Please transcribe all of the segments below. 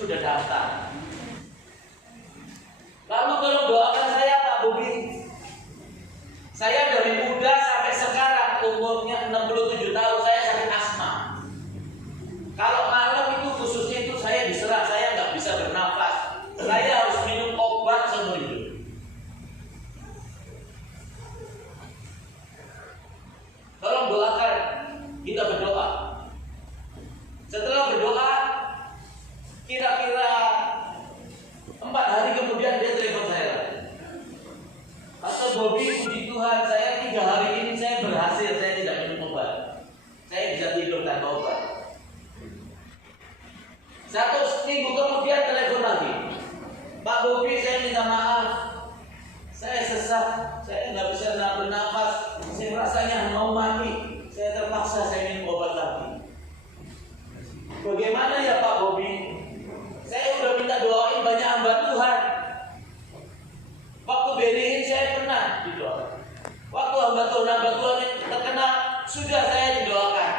sudah daftar. Lalu tolong doakan saya Pak Bobi. Saya dari muda sampai sekarang umurnya 67 tahun saya sakit asma. Kalau malam itu khususnya itu saya diserang, saya nggak bisa bernafas. Saya harus minum obat seumur hidup. Tolong doakan, kita berdoa. Setelah berdoa, kira-kira 4 hari kemudian dia telepon saya. Pastor Bobi, puji Tuhan, saya 3 hari ini saya berhasil, saya tidak minum obat. Saya bisa tidur tanpa obat. 1 minggu kemudian telepon lagi. Pak Bobi, saya minta maaf. Saya sesak, saya nggak bisa bernafas. Saya rasanya mau mati. Saya terpaksa saya minum obat lagi. Bagaimana ya Pak Bobi? Saya udah minta doain banyak hamba Tuhan. Waktu beriin saya pernah didoakan. Waktu hamba Tuhan yang terkena sudah saya didoakan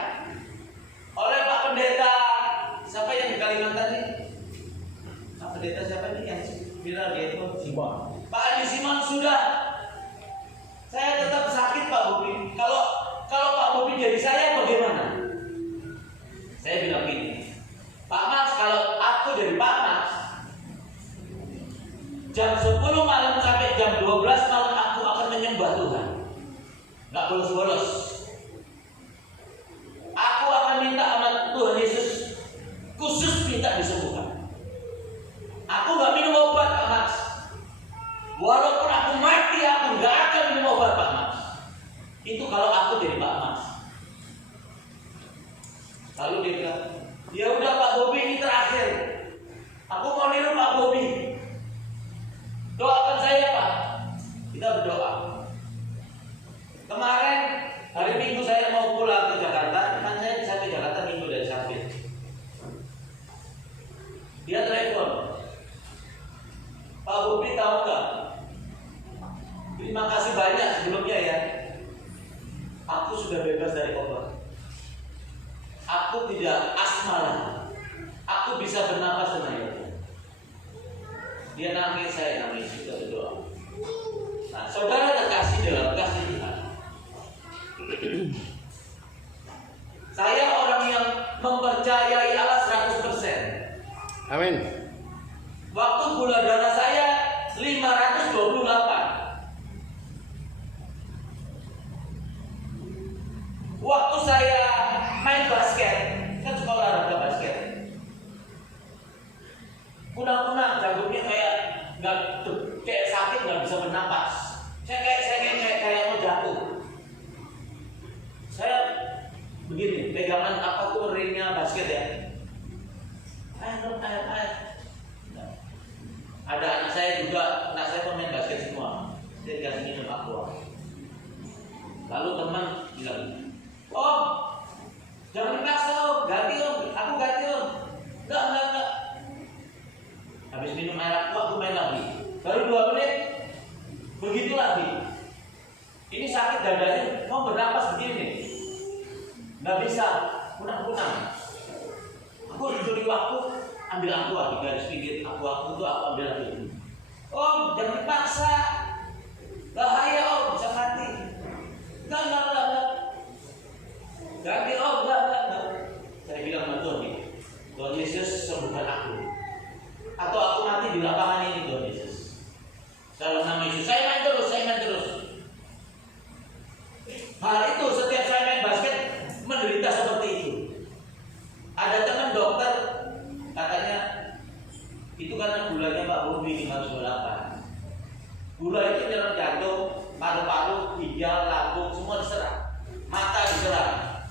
oleh Pak Pendeta. Siapa yang di Kalimantan ini? Pak Pendeta siapa ini yang viral dia itu? Simon. Pak Adi Simon sudah. Saya tetap sakit Pak Bobi. Kalau Pak Bobi jadi saya bagaimana? Saya bilang gini, Pak Mas, kalau aku dari Pak Mas, jam 10 malam sampai jam 12 malam aku akan menyembah Tuhan. Nggak bolos-bolos. Aku akan minta sama Tuhan Yesus, khusus minta disembuhkan. Aku nggak minum obat Pak Mas. Walaupun aku mati, aku nggak akan minum obat Pak Mas. Itu kalau aku dari Pak Mas. Lalu dia bilang, ya udah Pak Bobi, ini terakhir. Aku mau niru Pak Bobi. Doakan saya Pak. Kita berdoa. Kemarin hari Minggu saya mau pulang ke Jakarta. Kan saya sampai Jakarta Minggu dari sakit. Dia telepon, Pak Bobi tahu nggak? Terima kasih banyak sebelumnya ya. Aku sudah bebas dari obat. Aku tidak asma lagi. Aku bisa bernafas dengan lega. Dia nangis, saya nangis, kita berdoa. Nah, saudara terkasih dalam kasih Tuhan. Saya orang yang mempercayai Allah 100%. Amin. Waktu gula darah saya 528. Waktu saya main basket, kan suka olahraga basket. Kunang-kunang jantungnya kayak sakit, nggak bisa bernapas. Saya kayak mau jatuh. Saya begini, pegangan apa tuh ringnya basket ya. Air. Ada anak saya juga, anak saya pemain basket semua. Dia dikasih minum aqua. Lalu teman bilang, Om, jangan dipaksa Om, ganti Om, aku ganti Om. Enggak. Habis minum air aku main lagi. Baru 2 menit, begitu lagi. Ini sakit dadanya, mau bernapas begini. Nggak bisa, kunang-kunang. Aku dicuri waktu, ambil aqua di garis pinggir. Aku ambil lagi. Om, jangan dipaksa. Bahaya Om, bisa mati. Enggak. Ganti Om, enggak. Saya bilang sama Tuhan nih, Tuhan Yesus sembuhkan aku. Atau aku mati di lapangan ini Tuhan Yesus. Dalam nama Yesus, saya main terus. Hal itu setiap saya main basket menderita seperti itu. Ada teman dokter katanya itu karena gulanya Pak Bobi 528. Gula itu nyerang jantung, paru-paru, ginjal, lambung semua diserang. Mata diserang.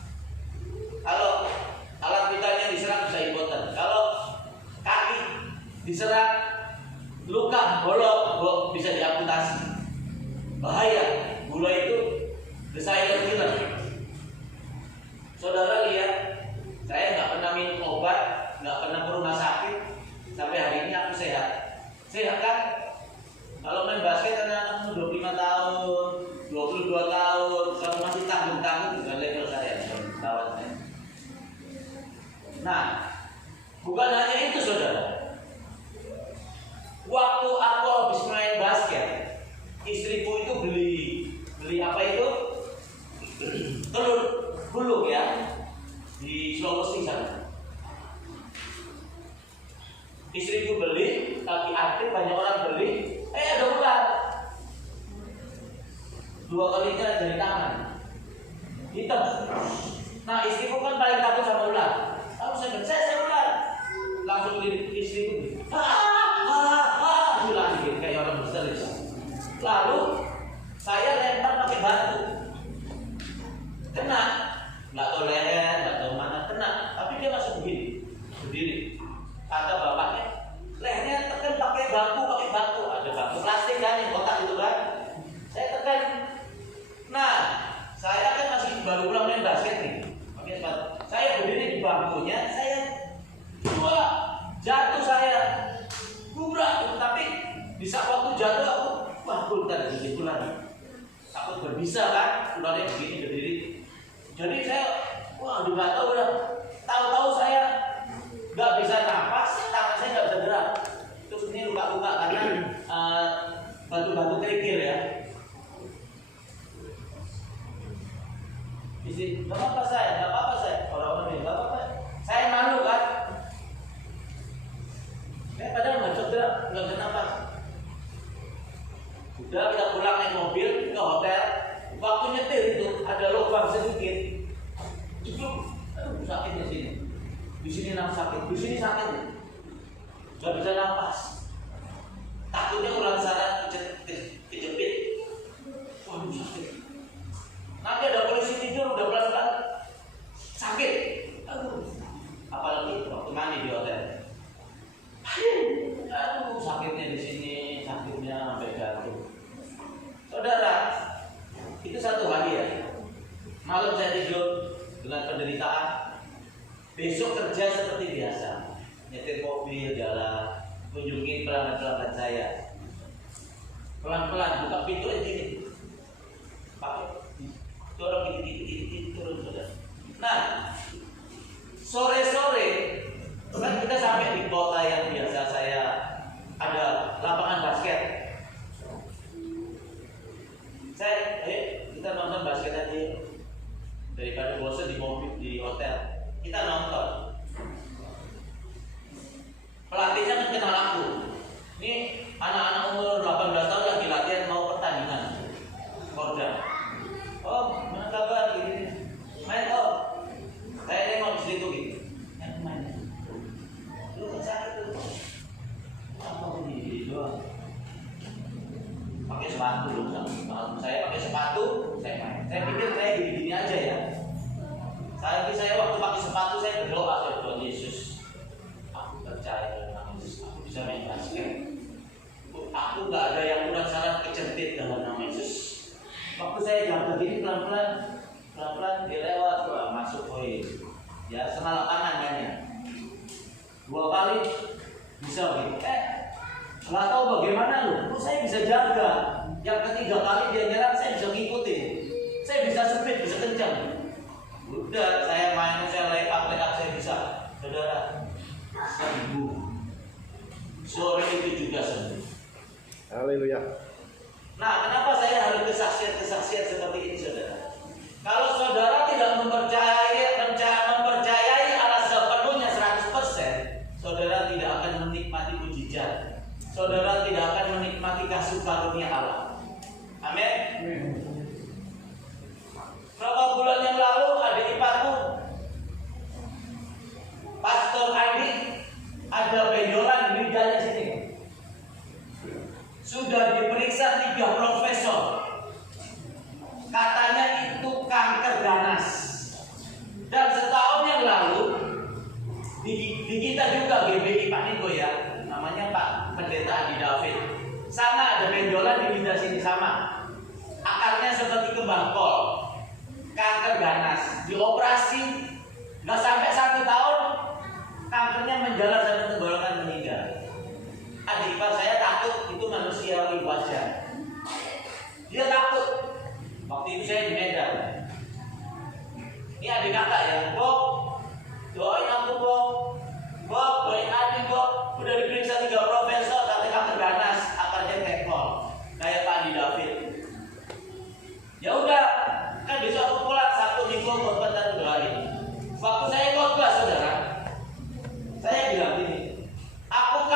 Kalau alat vitalnya diserang bisa impoten. Kalau kaki diserang, luka, bolong bisa diamputasi. Bahaya. Gula itu the silent killer. Saudara lihat, saya nggak pernah minum obat, nggak pernah ke rumah sakit. Sampai hari ini aku sehat. Sehat kan? Kalau main basket karena anak 25 tahun, 22 tahun, kalau masih tanggung-tanggung dengan level saya, lawan saya. Nah, bukan hanya itu saudara. Istriku beli, lagi aktif, banyak orang beli, ada ular. 2 kalinya dari tangan, hitam. Nah istriku kan paling takut sama ular. Lalu saya ular, langsung lirik istriku, ular gitu kayak orang besar. Lalu saya lempar pakai batu, kena, nggak tahu leher, nggak tahu mana kena, tapi dia masih berdiri. Kata bapaknya, lehernya tekan pakai batu, ada batu plastik kan yang kotak itu kan. Saya tekan. Nah, saya kan masih baru pulang main basket nih. Pakai sepatu. Saya berdiri di bangkunya, saya jatuh saya. Gubrak, tapi bisa waktu jatuh aku kulkan begitu lagi. Takut berbisa kan, ularnya begini berdiri. Jadi saya, nggak tahu udah. Tahu-tahu saya nggak bisa nafas, tangan saya nggak bisa gerak. Terus ini luka-luka karena batu-batu kerikil ya. Isi, nggak apa-apa saya. Orang-orang ini nggak apa-apa. Saya malu kan. Padahal nggak cedera, nggak kenapa. Udah kita pulang naik mobil ke hotel. Waktu nyetir itu ada lubang sedikit. Aduh sakit di sini. Di sini sakit, di sini sakit. Gak bisa nafas. Takutnya ulang saraf kejepit. Waduh sakit. Nanti ada polisi tidur udah pelan-pelan sakit. Aduh. Apalagi waktu mandi di hotel. Aduh sakitnya di sini, sakitnya sampai jatuh. Saudara, itu satu hari ya. Malam saya tidur dengan penderitaan. Besok kerja seperti biasa, nyetir mobil, jalan, kunjungi pelanggan-pelanggan saya. Pelan-pelan buka pintu ini, pakai dorong dikit turun saudara. Nah, sore-sore kan kita sampai di kota yang biasa saya ada lapangan basket. Kita nonton basket aja daripada bosan di mobil di hotel. Kita nonton. Pelatihnya kan kenal aku. Ini anak-anak umur 18 tahun lagi latihan mau pertandingan Korda. Oh, mana kabar gini? Main saya nengok di situ gitu. Main. Lu kan sakit tuh. Apa begini doang? Pakai sepatu loh, saya pakai sepatu, saya main. Saya pikir saya gini-gini aja ya. Saya waktu pakai sepatu saya berdoa, Yesus, aku percaya dengan Yesus, aku bisa main basket. Aku nggak ada yang kurang saraf kecentit dalam nama Yesus. Waktu saya jalan begini pelan-pelan dia lewat, masuk poin. Ya senal tangan mainnya. 2 kali bisa gitu. Nggak tahu bagaimana loh, saya bisa jaga. Yang ketiga kali dia nyerang saya bisa ngikutin. Saya bisa speed, bisa kencang. Udah, saya main, saya layup, saya bisa. Saudara, sembuh. Sore itu juga sembuh. Haleluya. Nah, kenapa saya harus kesaksian seperti ini, saudara? Kalau saudara tidak mempercayai Allah sepenuhnya 100%, saudara tidak akan menikmati mujizat. Saudara tidak akan menikmati kasih karunia Allah. Amin. Berapa bulan yang lalu adik iparku Pastor Adi ada benjolan di lidahnya sini. Sudah diperiksa 3 profesor. Katanya itu kanker ganas. Dan setahun yang lalu di kita juga GBI Pak Niko ya, namanya Pak Pendeta Adi David. Sama ada benjolan di lidah sini sama. Akarnya seperti kembang kol. Kanker ganas, dioperasi nggak sampai 1 tahun, kankernya menjalar sampai tenggorokan meninggal. Adik ipar saya takut, itu manusiawi wajar. Dia takut. Waktu itu saya di Medan. Ini adik kakak ya, Bob, doain aku Bob, doain adik Bob. Udah diperiksa 3 profesor, katanya kanker ganas, akarnya kayak kol, kayak Pak Adi David. Ya udah. Kan besok aku pulang Sabtu Minggu khotbah dan doain. Waktu saya khotbah saudara, saya bilang gini, aku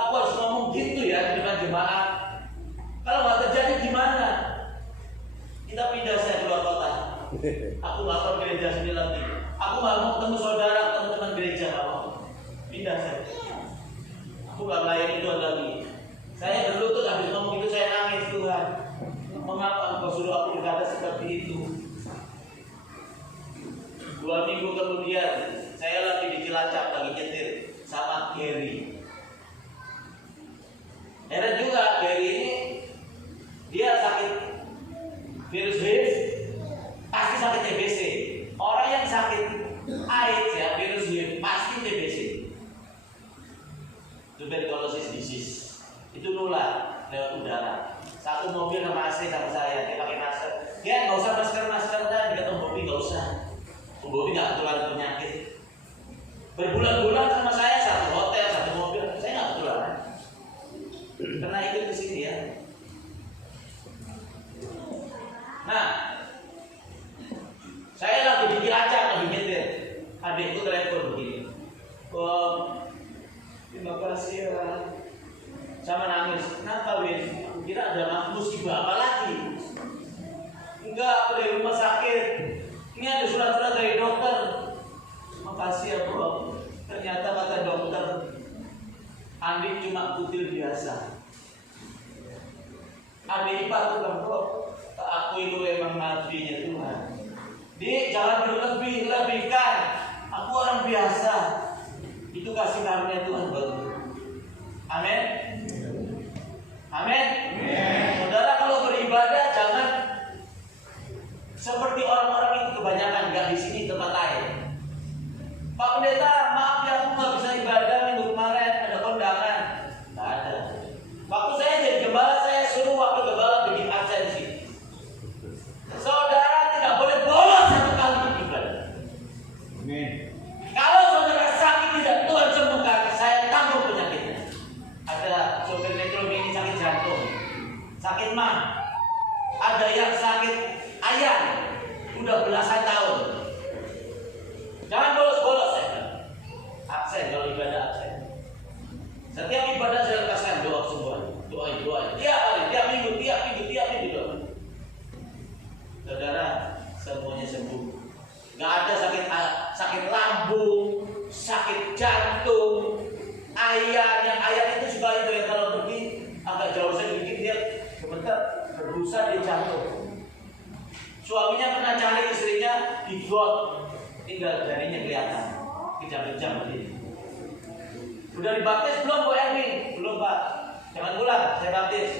aku harus ngomong gitu ya di depan jemaat? Kalau nggak terjadi gimana? Kita pindah saya keluar kota. Aku nggak mau gereja sini lagi. Aku nggak mau ketemu saudara, teman-teman gereja nggak mau. Pindah saya. Aku nggak melayani Tuhan lagi. Saya berlutut habis ngomong itu saya nangis, Tuhan. Mengapa Engkau suruh aku berkata seperti itu? 2 minggu kemudian saya lagi di Cilacap lagi nyetir sama Gary. Heran juga Gary ini dia sakit virus HIV, pasti sakit TBC. Orang yang sakit AIDS ya virus HIV pasti TBC. Tuberculosis disease itu nular lewat udara. Satu mobil sama AC sama saya, dia pakai masker. Dia nggak usah masker dan dia Om Bobi nggak usah. Om Bobi nggak ketularan penyakit. Berbulan-bulan sama saya satu hotel, satu mobil, saya nggak ketularan. Karena ikut ke sini ya. Nah, saya lagi di Cilacap, lagi nyetir. Adikku telepon begini. Om, terima kasih ya. Sama nangis. Kenapa Win? Aku kira ada musibah apa lagi? Enggak, aku dari rumah sakit. Ini ada surat-surat dari dokter. Makasih ya bro. Ternyata kata dokter Andi cuma kutil biasa. Adik ipar tuh kan bro. Aku itu emang nabinya Tuhan. Di jangan berlebih-lebihkan. Aku orang biasa. Itu kasih karunia Tuhan buatku. Amin. Amin. Saudara kalau beribadah jangan seperti orang-orang itu kebanyakan nggak di sini tempat lain. Pak Pendeta, maaf ya aku nggak bisa ibadah minggu kemarin ada kondangan. Nggak ada. Waktu saya jadi gembala saya suruh wakil gembala bikin absensi. Saudara tidak boleh bolos satu kali ibadah. Amin. Kalau saudara sakit tidak Tuhan sembuhkan, saya tanggung penyakitnya. Ada sopir metro mini sakit jantung, sakit mah, ada yang sakit ayam, udah belasan tahun. Jangan bolos-bolos ya. Absen kalau ibadah absen. Setiap ibadah saya lepaskan doa semua, doa. Tiap hari, tiap minggu doa. Saudara, semuanya sembuh. Gak ada sakit lambung, sakit jantung. Ayam itu juga itu ya kalau pergi agak jauh sedikit dia sebentar berbusa di jantung. Suaminya pernah cari istrinya di got, tinggal jarinya kelihatan, kejam-kejam begini. Udah dibaptis belum Bu Erwin? Belum Pak. Jangan pulang, saya baptis.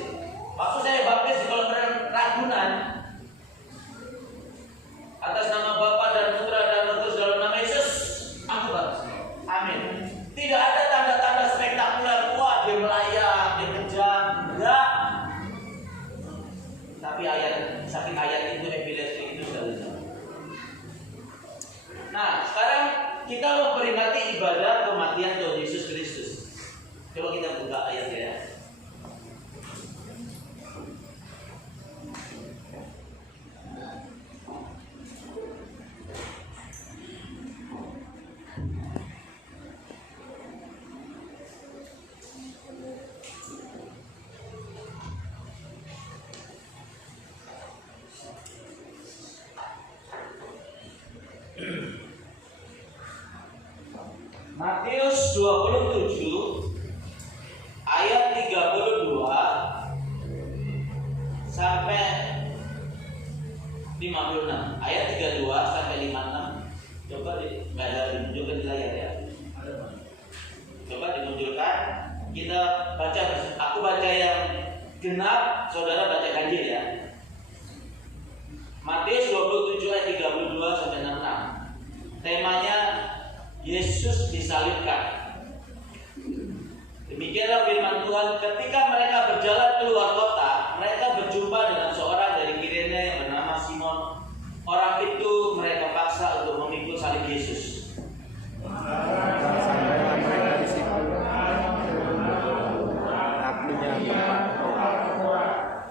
Waktu saya baptis di kolam Ragunan atas nama Bapa dan Putra dan Roh Kudus dalam nama Yesus, aku baptis. Amin. Tidak ada tanda-tanda spektakuler, wah dia melayang, dia kejam, enggak. Tapi sakit ayat itu, epilepsi itu sudah. Nah, sekarang kita memperingati ibadah kematian Tuhan Yesus Kristus. Coba kita buka ayat ya. Matius 27 ayat 32 sampai 56. Ayat 32 sampai 56. Coba nggak ada dimunculkan di layar ya. Coba dimunculkan. Kita baca. Aku baca yang genap, saudara baca ganjil ya. Matius 27 ayat 32 sampai 66. Temanya Yesus disalibkan. Demikianlah firman Tuhan. Ketika mereka berjalan keluar kota, mereka berjumpa dengan seorang dari Kirene yang bernama Simon. Orang itu mereka paksa untuk memikul salib Yesus.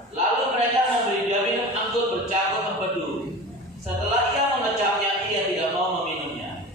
Lalu mereka memberi dia minum anggur bercampur empedu. Setelah ia mengecapnya, ia tidak mau meminumnya.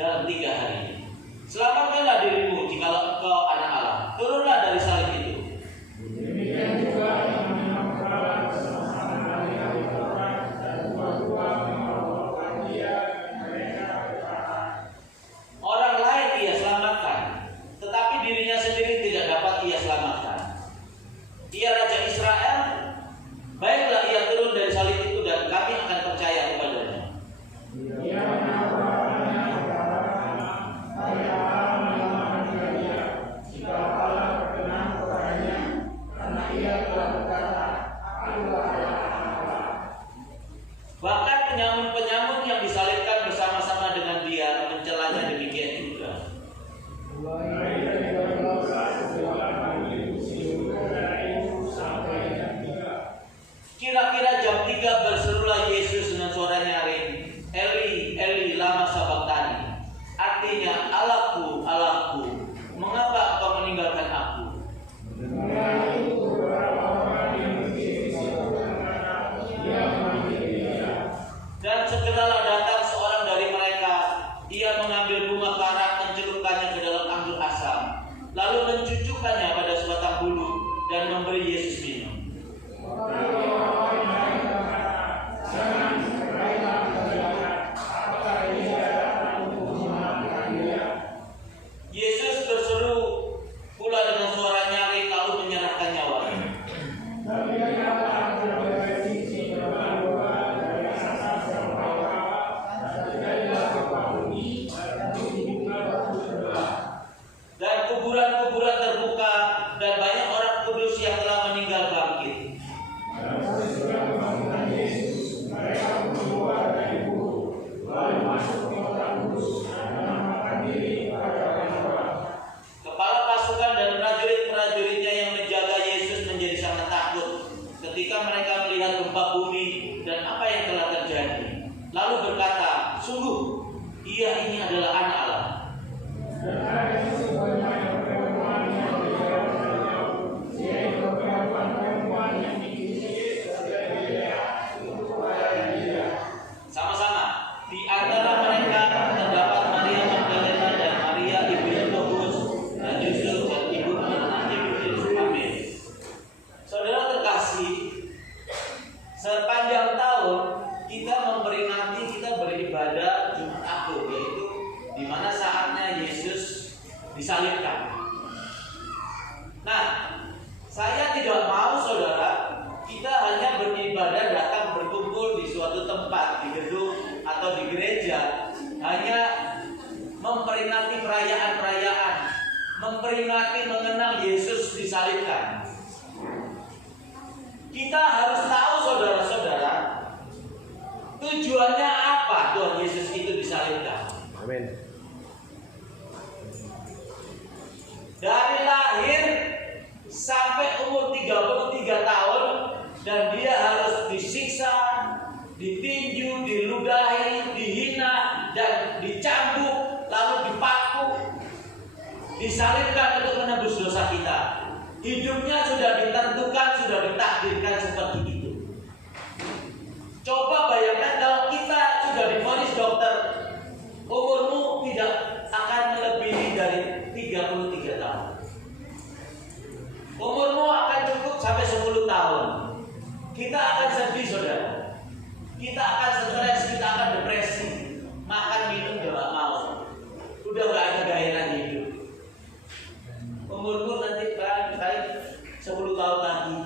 dalam 3 hari. Selamatkanlah dirimu jikalau engkau anak Allah. Turunlah dari salib itu. Demikian juga yang menyelamatkan bersama-sama Maria Magdalena dan dua-dua membawakan dia dan mereka berkata, Orang lain ia selamatkan, tetapi dirinya sendiri tidak dapat ia selamatkan. Ia Raja Israel, baiklah ia turun dari salib itu dan kami akan percaya kepadanya. Dia menawarkannya kepada anak, supaya Allah menyelamatkan dia, jika Allah berkenan kepadanya, karena ia telah berkata, Aku adalah anak Allah. Bahkan penyamun-penyamun yang disalibkan bersama-sama dengan dia mencelanya demikian juga. Mulai dari 12 sampai jam 3. Kira-kira jam 3 berserulah Yesus dengan suara nyaring, Eli, Eli, lama sabachthani. Artinya, Allahku, Allahku, mengapa engkau meninggalkan aku? Mendengar itu beberapa orang yang berdiri di situ berkata, Dia memanggil Elia. Dan segeralah datang seorang dari mereka. Ia mengambil bunga karak, mencelupkannya ke dalam anggur asam, lalu mencucukkannya pada sebatang bulu dan memberi Yesus minum. Tetapi orang-orang lain berkata, Jangan, segeralah melihat apakah Elia datang untuk menyelamatkan dia. Yesus berseru pula dengan suara nyaring lalu menyerahkan nyawanya. Dan dia datang berbagai sisi berbalik dari atas dan bawah, dan terjadilah gempa bumi, dan dibuka batu sebelah. Dan kuburan-kuburan terbuka dan banyak orang kudus yang telah meninggal bangkit. Dan sesudah kebangkitan Yesus, mereka keluar dari kubur, lalu masuk ke kota kudus dan menampakkan diri kepada orang-orang. Kepala pasukan dan prajurit-prajuritnya yang menjaga Yesus menjadi sangat takut ketika mereka melihat gempa bumi dan apa yang telah terjadi. Lalu berkata, sungguh, ia ini adalah anak Allah. Dan ada sebanyak perempuan yang berjalan dari jauh, yaitu perempuan-perempuan yang dikirim dari Galilea untuk kepada dia. Sama-sama, di antara mereka terdapat Maria Magdalena dan Maria ibu Yakobus dan Yusuf dan ibunya Yakobus. Amin. Saudara terkasih, sepanjang tahun kita memperingati, kita beribadah Jumat Agung, yaitu di mana saatnya Yesus disalibkan. Nah, saya tidak mau saudara kita hanya beribadah datang berkumpul di suatu tempat, di gedung atau di gereja, hanya memperingati perayaan-perayaan, memperingati mengenang Yesus disalibkan. Kita harus tahu saudara-saudara, tujuannya apa Tuhan Yesus itu disalibkan. Amin. Dari lahir sampai umur 33 tahun dan dia harus disiksa, ditinju, diludahi, dihina dan dicambuk, lalu dipaku, disalibkan untuk menebus dosa kita. Hidupnya sudah ditentukan, sudah ditakdirkan seperti itu. Coba bayangkan kalau kita sudah divonis dokter, umurmu tidak akan melebihi dari 33 tahun. Umurmu akan cukup sampai 10 tahun. Kita akan sedih saudara. Kita akan stres, kita akan depresi. Makan minum udah gak mau. Udah gak ada gairah hidup. Umurmu nanti baik 10 tahun lagi.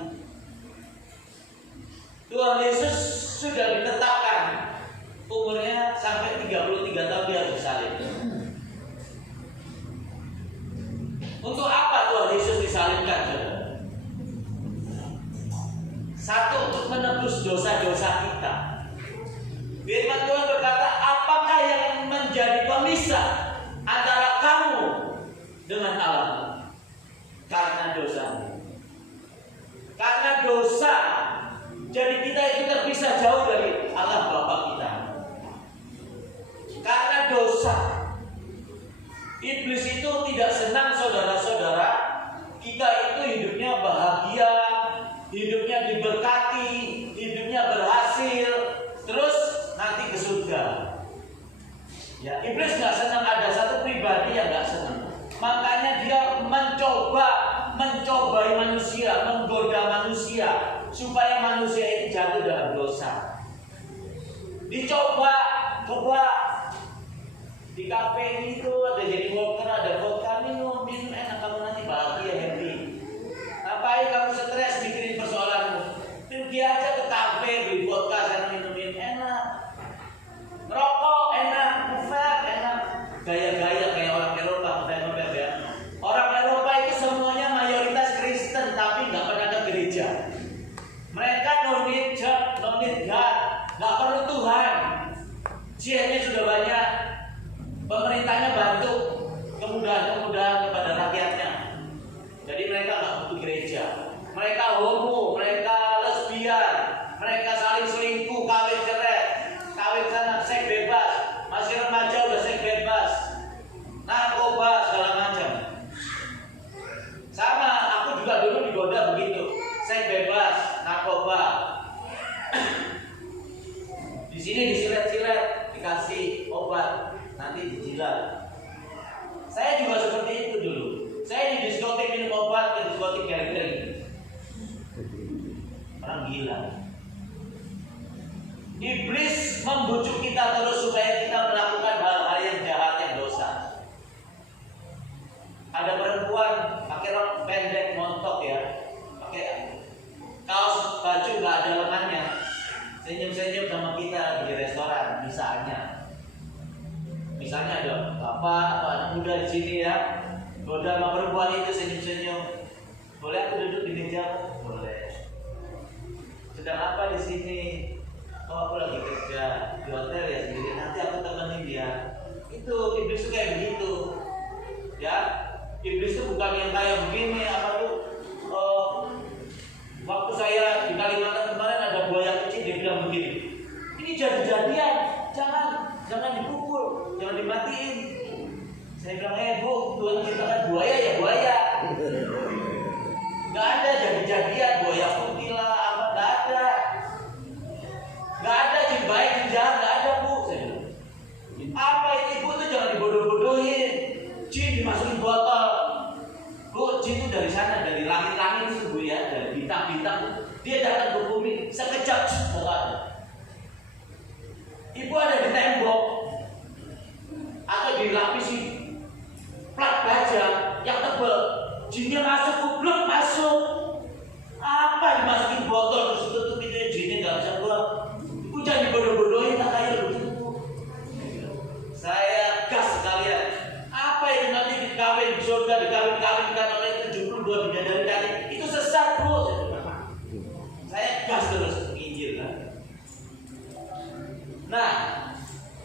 Tuhan Yesus sudah ditetapkan umurnya sampai 33 tahun dia disalib. Untuk apa Tuhan Yesus disalibkan, saudara? Satu, untuk menebus dosa-dosa kita. Firman Tuhan berkata, apakah yang menjadi pemisah antara kamu dengan Allah? Karena dosa. Karena dosa, jadi kita itu terpisah jauh dari Allah Bapa kita. Karena dosa, iblis itu tidak senang saudara-saudara kita itu hidupnya bahagia, hidupnya diberkati, hidupnya berhasil, terus nanti ke surga. Ya, iblis nggak senang Dicoba, coba di kafe itu ada jadi vodka, ada vodka, minum enak, kamu nanti bahagia, happy. Ngapain kamu stres mikirin persoalanmu? Pergi aja ke kafe, beli vodka, sana minumin enak. Ngerokok enak, ngefat enak, gaya-gaya kayak orang Eropa, ngefat ya. Orang Eropa itu semuanya mayoritas Kristen, tapi nggak pernah ke gereja. Mereka no need church, no need God, nggak perlu Tuhan. Jihadnya sudah banyak, pemerintahnya bantu kemudahan-kemudahan kepada rakyatnya. Jadi mereka nggak butuh gereja. Mereka homo, mereka lesbian, mereka saling selingkuh, kawin cerai, kawin sana, seks bebas, masih remaja udah seks bebas, narkoba segala macam. Sama, aku juga dulu digoda begitu, seks bebas, narkoba. Di sini disilet-silet, dikasih obat, nanti dijilat. Saya juga seperti itu dulu. Saya di diskotik minum obat, ke diskotik garing-garing. Orang gila. Iblis membujuk kita terus supaya kita melakukan hal-hal yang jahat, yang dosa. Ada perempuan pakai rok pendek montok ya, pakai kaos baju nggak ada lengannya, senyum-senyum sama kita di restoran, misalnya ada bapak atau anak muda di sini ya, goda sama perempuan itu senyum-senyum, boleh aku duduk di meja? Boleh. Sedang apa di sini? Oh, aku lagi kerja di hotel ya sendiri, nanti aku temenin dia. Itu iblis tuh kayak begitu ya. Iblis itu bukan yang kayak begini, apa tuh, waktu saya di Kalimantan kemarin ada buaya kecil, dia bilang begini, ini jadi-jadian, jangan dipukul, jangan dimatiin. Saya bilang, Bu, Tuhan ciptakan buaya ya buaya. Gak ada jadi-jadian, buaya putih lah, apa, gak ada. Gak ada jin baik, jin jahat, gak ada, Bu. Saya bilang, apa itu Ibu tuh jangan dibodoh-bodohin. Jin dimasukin botol. Bu, jin itu dari sana, dari langit-langit itu Bu ya, dari bintang-bintang. Dia datang ke bumi, sekejap, Ibu ada di tembok atau dilapisi plat baja yang tebal, jinnya masuk, kubluk masuk. Apa dimasukin botol terus tutup itu jinnya nggak bisa keluar. Ibu jangan dibodoh-bodohin, tak kayak begitu. Saya gas sekalian. Apa itu nanti dikawin di surga, dikawin-kawinkan oleh 72 bidadari tadi? Itu sesat Bu. Saya gas terus menginjil kan. Nah,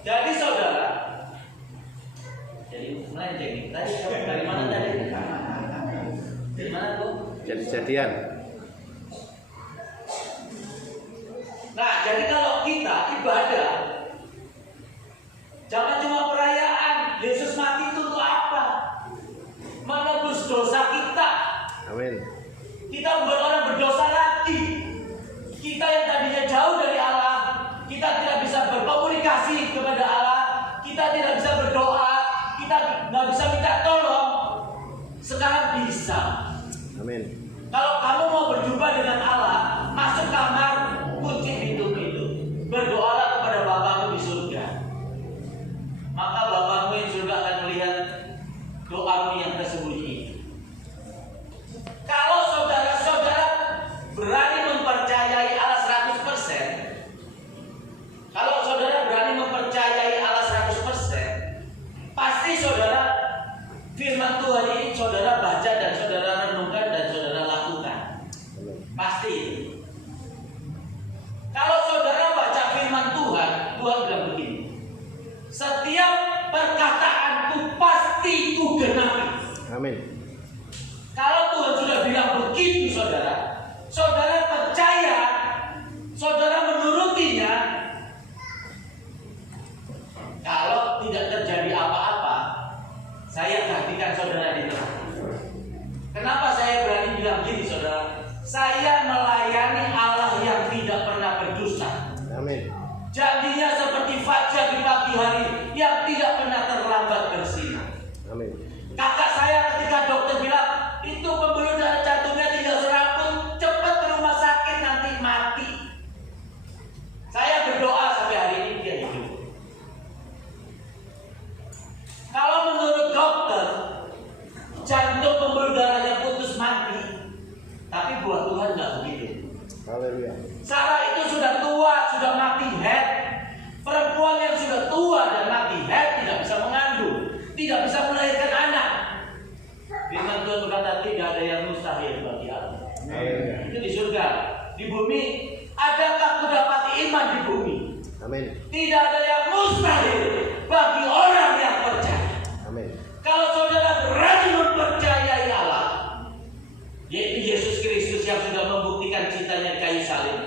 jadi saudara, jadi melenceng nih. Tadi kamu dari mana tadi? Dari mana Bu? Jadi-jadian. Nah, jadi kalau kita ibadah, jangan cuma perayaan. Yesus mati itu untuk apa? Menebus dosa kita. Amin. Kita bukan orang berdosa lagi. Kita yang tadinya jauh dari Allah, kita tidak bisa berkomunikasi kepada Allah, kita tidak bisa berdoa, kita nggak bisa minta tolong. Sekarang bisa. Amin. Kalau kamu mau berjumpa dengan Allah, masuk kamar, kunci pintu-pintu, berdoalah kepada Bapamu di surga. Maka Bapamu yang surga akan melihat doamu yang tersembunyi. Kalau saudara-saudara berani mempercayai Allah 100%, kalau saudara berani mempercayai Allah 100%, pasti saudara firman Tuhan ini saudara baca dan saudara renungkan dan saudara lakukan. Pasti. Kalau saudara baca firman Tuhan, Tuhan bilang begini, setiap perkataanku pasti kugenapi. Amin. Kalau Tuhan sudah bilang begitu saudara, saudara percaya, saudara menurutinya. Kalau tidak terjadi apa-apa, saya gantikan saudara di neraka. Kenapa saya berani bilang gini saudara? Saya melayani Allah yang tidak pernah berdusta. Amin. Janjinya seperti fajar di pagi hari yang tidak pernah terlambat bersinar. Amin. Kakak saya ketika dokter bilang itu pembuluh darah jantungnya tinggal serabut, cepat ke rumah sakit nanti mati. Saya berdoa sampai hari ini, di bumi, adakah kudapati iman di bumi? Amin. Tidak ada yang mustahil bagi orang yang percaya. Amin. Kalau saudara berani mempercayai Allah, yaitu Yesus Kristus yang sudah membuktikan cintanya di kayu salib,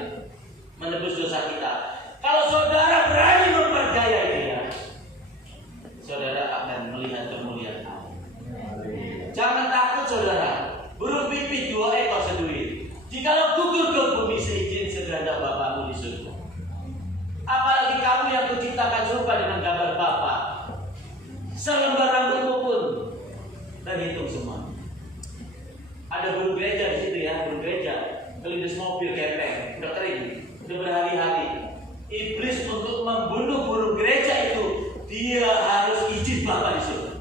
menebus dosa kita. Kalau saudara berani mempercayai Dia, saudara akan melihat kemuliaan Allah. Jangan takut saudara. Burung pipit 2 ekor seduit. Jikalau gugur ke bumi seizin segala Bapamu di surga. Apalagi kamu yang kuciptakan serupa dengan gambar Bapa. Selembar rambutmu pun terhitung semua. Ada burung gereja di situ ya, burung gereja. Kelindes mobil kepeng, udah kering, udah berhari-hari. Iblis untuk membunuh burung gereja itu, dia harus izin Bapa di surga.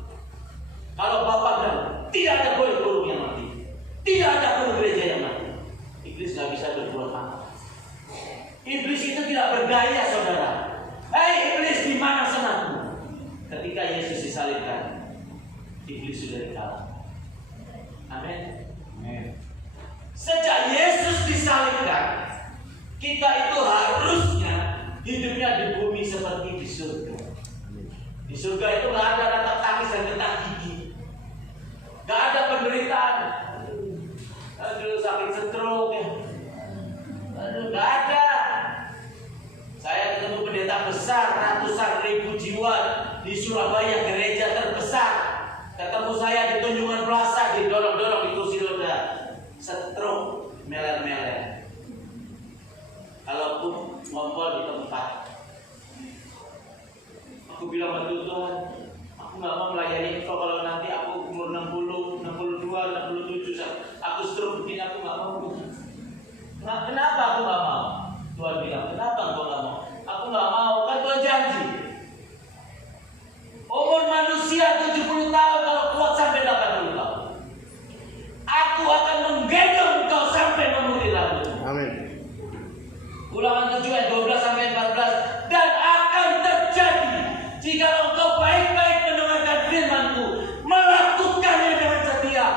Kalau Bapa bilang, tidak ada boleh burung yang mati, tidak ada burung gereja yang mati, iblis nggak bisa berbuat apa. Iblis itu tidak berdaya, saudara. Hei iblis, di mana senangmu? Ketika Yesus disalibkan, iblis sudah dikalah. Amin. Sejak Yesus disalibkan, kita itu harusnya hidupnya di bumi seperti di surga. Di surga itu nggak ada ratap tangis dan detak gigi, nggak ada penderitaan. Aduh sakit stroke ya. Aduh nggak ada. Saya ketemu pendeta besar, ratusan ribu jiwa di Surabaya, gereja terbesar. Ketemu saya di Tunjungan Plaza, didorong-dorong di kursi roda, stroke, meler-meler. Kalau aku ngompol di tempat, aku bilang betul Tuhan, aku nggak mau melayani Engkau kalau nanti aku umur 60, 62, 67, aku stroke begini, aku nggak mau. Nah, kenapa aku nggak mau? Tuhan bilang, kenapa engkau nggak mau? Aku nggak mau, kan Tuhan janji. Umur manusia 70 tahun, kalau kuat sampai 80 tahun. Aku akan menggendong engkau sampai memutih rambutmu. Amin. Ulangan 7 ayat 12 sampai 14. Dan akan terjadi jika engkau baik-baik mendengarkan firman-Ku, melakukannya dengan setia,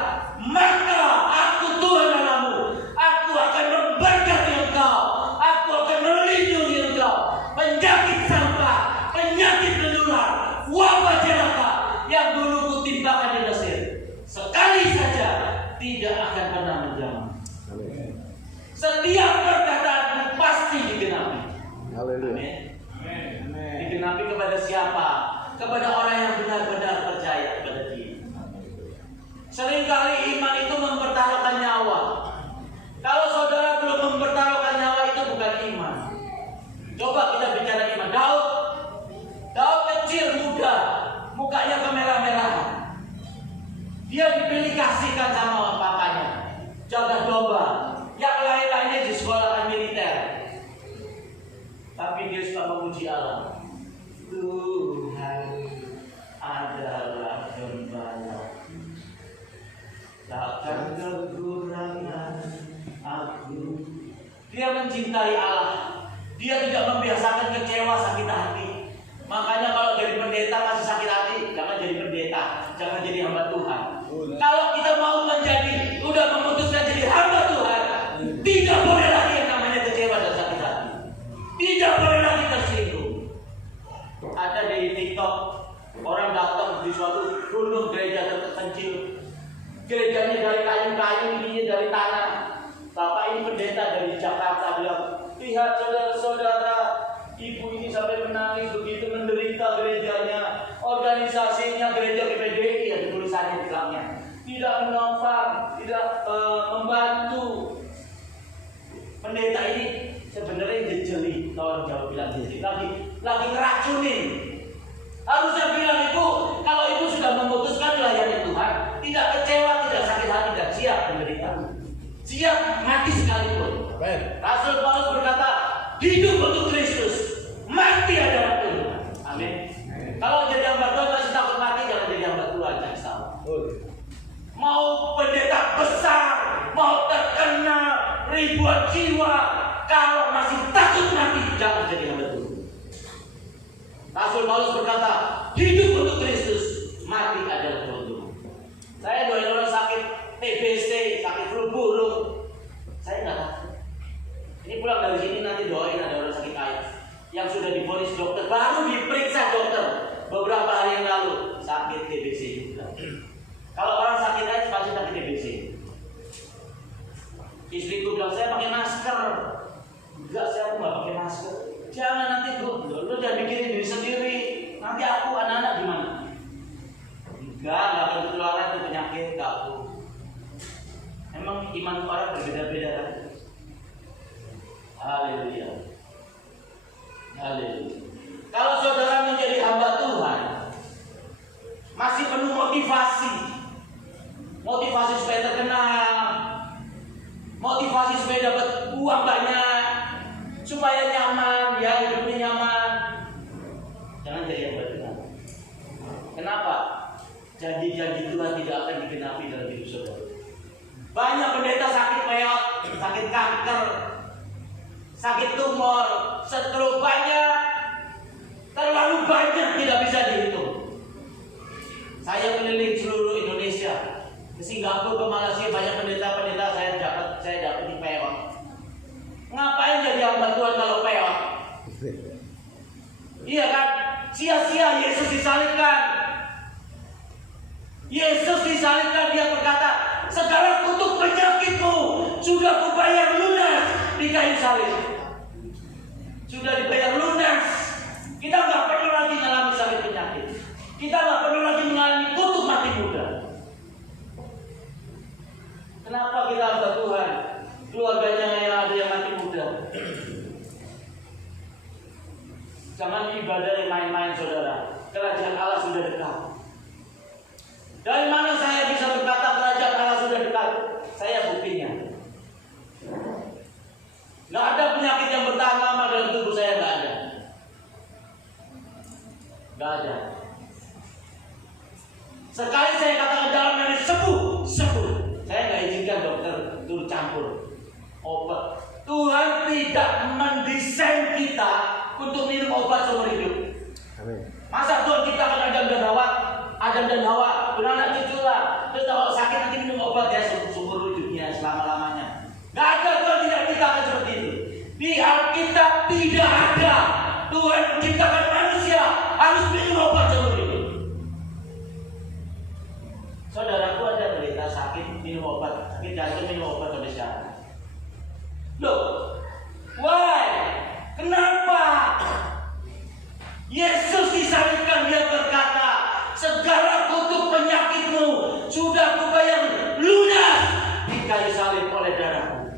maka aku Tuhan Allahmu, aku akan memberkati engkau, aku akan melindungi engkau. Penyakit sampah, penyakit menular, wabah jelaka yang dulu kutimpakan di Mesir, sekali saja tidak akan pernah menjamah. Amin. Setiap perkataanku pasti digenapi. Haleluya. Amin. Digenapi kepada siapa? Kepada orang yang benar-benar percaya kepada Dia. Seringkali iman itu mempertaruhkan nyawa. Kalau saudara belum mempertaruhkan nyawa, itu bukan iman. Coba kita bicara iman. Daud kecil, muda, mukanya kemerah-merahan. Dia dipilih kasihkan sama papanya, jaga domba. Yang lain-lainnya di sekolah militer. Tapi dia suka memuji Allah. Tuhan adalah gembala, takkan kekurangan aku. Dia mencintai Allah. Dia tidak membiasakan kecewa, sakit hati. Makanya kalau jadi pendeta masih sakit hati, jangan jadi pendeta, jangan jadi hamba Tuhan. Kalau kita mau menjadi, udah memutuskan jadi hamba Tuhan, tidak boleh lagi yang namanya kecewa dan sakit hati. Tidak boleh lagi tersinggung. Ada di TikTok, orang datang di suatu gunung gereja terpencil. Gerejanya dari kayu-kayu, ini dari tanah. Bapak ini pendeta dari Jakarta bilang, lihat saudara-saudara, ibu ini sampai menangis begitu menderita gerejanya, organisasinya gereja GPDI, ada tulisannya di belakangnya, tidak menopang, tidak membantu. Pendeta ini sebenarnya jejeli, kalau orang Jawa bilang jejeli, lagi ngeracunin. Harusnya bilang ibu, kalau ibu sudah memutuskan melayani Tuhan, tidak kecewa, tidak sakit hati, dan siap menderita, siap mati sekalipun. Rasul Paulus berkata, hidup untuk Kristus, mati adalah Tuhan. Amin. Kalau jadi hamba Tuhan masih takut mati, jangan jadi hamba Tuhan, jangan salah. Mau pendeta besar, mau terkenal ribuan jiwa, kalau masih takut mati, jangan jadi hamba Tuhan. Rasul Paulus berkata, hidup untuk Kristus, mati adalah Tuhan. Saya doain orang sakit TBC, sakit flu burung, saya nggak takut. pulang dari sini nanti doain ada orang sakit AIDS yang sudah divonis dokter, baru diperiksa dokter beberapa hari yang lalu sakit TBC juga. Kalau orang sakit AIDS pasti sakit TBC. Istriku bilang saya pakai masker. Enggak, saya nggak pakai masker. Jangan nanti lu jangan mikirin diri sendiri. Nanti aku anak-anak gimana? Enggak akan ketularan itu penyakit aku. Emang iman orang berbeda-beda kan? Haleluya. Haleluya. Kalau saudara menjadi hamba Tuhan, masih penuh motivasi. Motivasi supaya terkenal, motivasi supaya dapat uang banyak, supaya nyaman, ya hidupnya nyaman. Jangan jadi hamba Tuhan. Kenapa? Janji-janji Tuhan tidak akan digenapi dalam hidup saudara. Banyak pendeta sakit peot, sakit kanker, sakit tumor, stroke banyak, terlalu banyak tidak bisa dihitung. Saya keliling seluruh Indonesia, ke Singapura, ke Malaysia, banyak pendeta-pendeta saya dapat di peot. Ngapain jadi hamba Tuhan kalau peot? Iya kan? Sia-sia Yesus disalibkan. Yesus disalibkan, dia berkata, segala kutuk penyakitmu sudah kubayar lunas di kayu salib. Sudah dibayar lunas. Kita nggak perlu lagi mengalami sakit penyakit. Kita nggak perlu lagi mengalami kutuk mati muda. Kenapa kita hamba Tuhan? Keluarganya yang ada yang mati muda. Jangan ibadah yang main-main saudara. Kerajaan Allah sudah dekat. Dari mana saya bisa berkata kerajaan Allah sudah dekat? Saya buktinya. Nggak ada penyakit yang bertahan lama dalam tubuh saya, nggak ada. Nggak ada. Sekali saya katakan dalam nama sembuh. Saya nggak izinkan dokter turut campur obat. Tuhan tidak mendesain kita untuk minum obat seumur hidup. Amin. Masa Tuhan kita akan Adam dan Hawa, beranak cucu lah. Terus kalau sakit nanti minum obat ya seumur hidupnya selama-lamanya. Gak ada, Tuhan tidak menciptakan seperti itu. Di Alkitab tidak ada Tuhan menciptakan manusia harus minum obat seumur hidup. Saudaraku ada pendeta sakit minum obat, sakit jantung minum obat sampai sekarang. Loh, why? Kenapa? Yesus disalibkan, dia berkata, segala kutuk penyakitmu sudah kubayar lunas di kayu salib oleh darahku.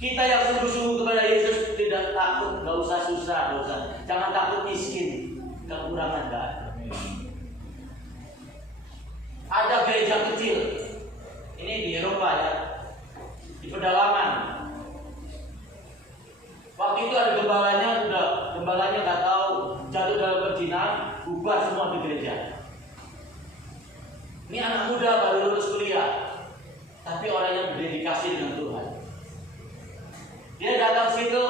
Kita yang sungguh-sungguh kepada Yesus tidak takut, nggak usah susah, nggak usah. Jangan takut miskin, kekurangan nggak ada. Ada gereja kecil, ini di Eropa ya, di pedalaman. Waktu itu ada gembalanya nggak tahu, jatuh dalam perjinahan, bubar semua di gereja. Ini anak muda baru lulus kuliah, tapi orang yang berdedikasi dengan Tuhan. Dia datang situ,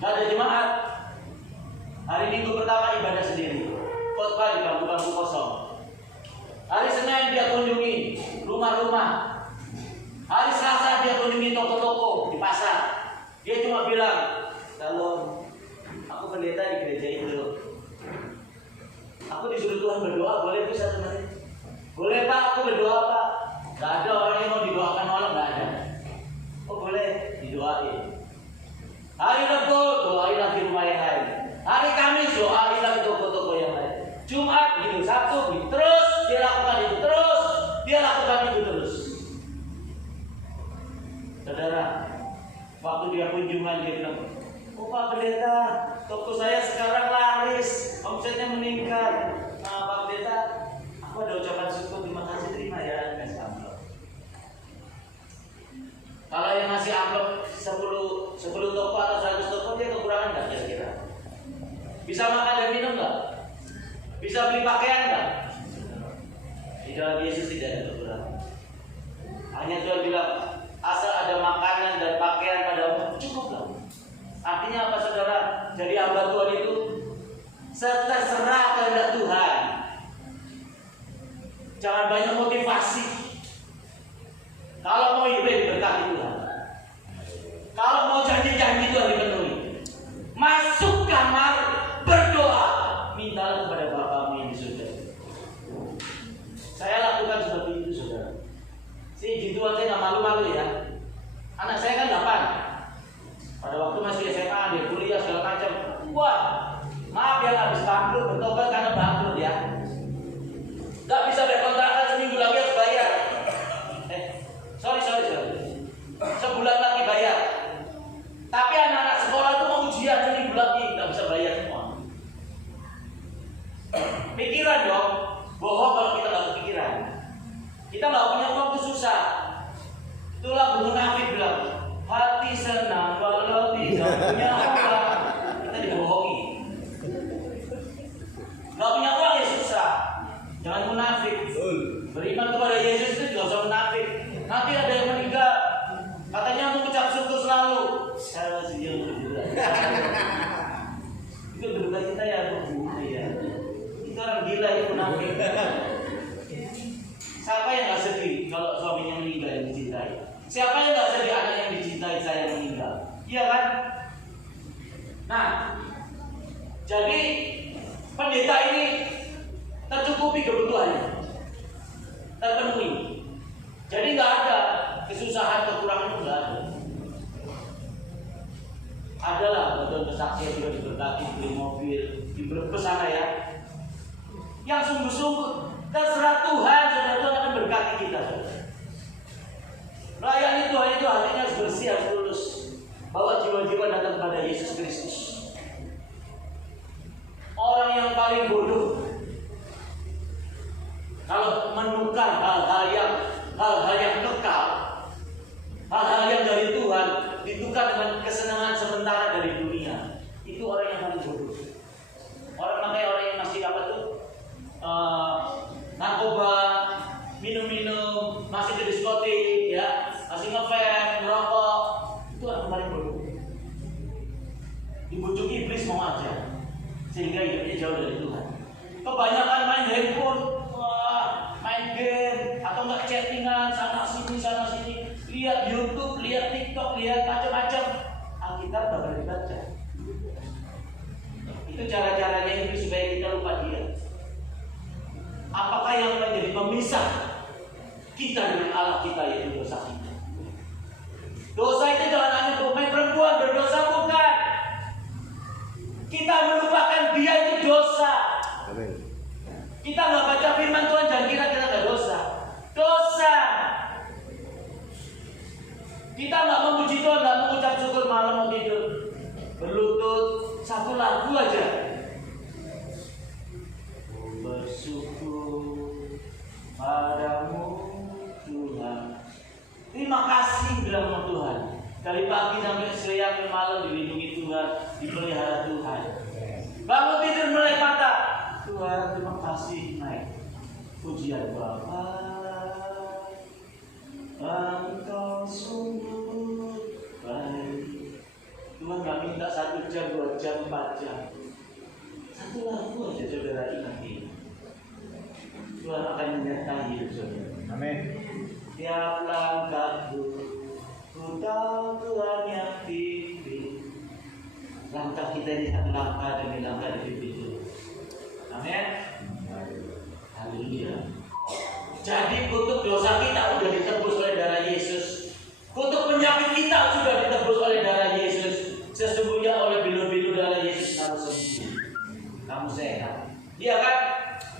nggak ada jemaat. Hari Minggu pertama ibadah sendiri, khotbah di bangku-bangku kosong. Hari Senin dia kunjungi rumah-rumah. Hari Selasa dia kunjungi toko-toko di pasar. Dia cuma bilang, kalau aku pendeta di gereja itu, aku disuruh Tuhan berdoa, boleh bisa teman? Boleh Pak, aku berdoa Pak. Gak ada orang yang mau didoakan orang, gak ada. Oh boleh, didoain. Hari Rabu, doain lagi rumah yang lain. Hari Kamis, doain lagi toko-toko yang lain. Jumat, gitu, Sabtu, gitu. Terus dia lakukan itu terus, dia lakukan itu terus. Saudara, waktu dia kunjungan dia bilang, oh Pak Pendeta, toko saya sekarang laris, omsetnya meningkat. Nah, Pak Pendeta, aku ada ucapan syukur, terima kasih, terima ya, kasih amplop. Kalau yang ngasih amplop 10 toko atau 100 toko, dia kekurangan nggak kira-kira? Bisa makan dan minum nggak? Bisa beli pakaian nggak? Di dalam Yesus tidak ada kekurangan. Hanya Tuhan bilang, asal ada makanan dan pakaian padamu, cukuplah. Artinya apa saudara? Jadi hamba Tuhan itu terserah kehendak Tuhan. Jangan banyak motivasi. Kalau mau ibadah diberkati Tuhan. Kalau mau janji-janji Tuhan dipenuhi. Masuk kamar, berdoa, mintalah kepada Bapamu yang di surga. Saya lakukan seperti itu, saudara. Si gitu aja nggak malu-malu ya. Anak saya kan 8. Pada waktu masih SMA, dia kuliah segala macam. Wah, maaf ya, habis bangkrut, bertobat karena bangkrut ya. Gak bisa berkontrakan, seminggu lagi harus bayar. Sorry. Sebulan lagi bayar. Tapi anak-anak sekolah itu mau ujian seminggu lagi, gak bisa bayar semua. Pikiran dong, bohong kalau kita gak kepikiran. Kita gak punya uang itu susah. Itulah Guru Nafid bilang, hati senang walau tidak punya uang. Kita dibohongi. Gak punya uang ya susah. Jangan munafik. Beriman kepada Yesus itu juga usah munafik. Nanti ada yang meninggal, katanya mau ucap syukur selalu. Saya masih jauh juga. Itu berduka cita ya, ya. Itu orang gila itu munafik. Siapa yang nggak sedih kalau suaminya meninggal yang dicintai? Siapa yang nggak sedih anak yang dicintai saya meninggal? Iya kan? Nah, jadi pendeta ini tercukupi kebutuhannya, terpenuhi. Jadi nggak ada kesusahan, kekurangan, nggak ada. Adalah betul kesaksian juga diberkati, beli mobil, diberi sana ya. Yang sungguh-sungguh terserah Tuhan, saudara, Tuhan akan berkati kita. Melayani Tuhan itu hatinya harus bersih, harus tulus. Bawa jiwa-jiwa datang kepada Yesus Kristus. Orang yang paling bodoh kalau menukar hal-hal yang kekal, hal-hal yang dari Tuhan ditukar dengan kesenangan sementara dari dunia, itu orang yang paling bodoh. Orang yang masih narkoba, minum-minum, masih di diskotik, ya, masih ngevape, merokok, itu orang yang paling bodoh. Dibujuk iblis mau aja, sehingga hidupnya jauh dari Tuhan. Kebanyakan main handphone, main game, atau enggak chattingan sana sini, lihat YouTube, lihat TikTok, lihat macam-macam. Alkitab bakal dibaca. Itu cara-caranya iblis supaya kita lupa Dia. Apakah yang menjadi pemisah kita dengan Allah kita, yaitu dosa kita? Dosa itu jangan hanya pemain perempuan berdosa, bukan. Kita melupakan Dia itu dosa. Amin. Kita nggak baca firman Tuhan dan kira kita nggak dosa. Dosa. Kita nggak memuji Tuhan, nggak mengucap syukur malam mau tidur, berlutut satu lagu aja. Bersyukur padamu Tuhan. Terima kasih bilang sama Tuhan. Dari pagi sampai siang sampai malam dilindungi Tuhan, dipelihara Tuhan. Bangun tidur mulai mata, Tuhan terima kasih, naik pujian Bapa. Engkau sungguh baik. Tuhan gak minta 1 jam, 2 jam, 4 jam. Satu lagu aja saudara ingat. Tuhan akan menyertai hidup saudara. Amin. Tiap langkahku, ku tahu Tuhan yang pimpin. Langkah kita ini satu langkah demi langkah dipimpin. Amin. Haleluya. Jadi kutuk dosa kita sudah ditebus oleh darah Yesus. Kutuk penyakit kita sudah ditebus oleh darah Yesus. Sesungguhnya oleh bilu-bilu darah Yesus kamu sembuh, kamu sehat. Iya kan?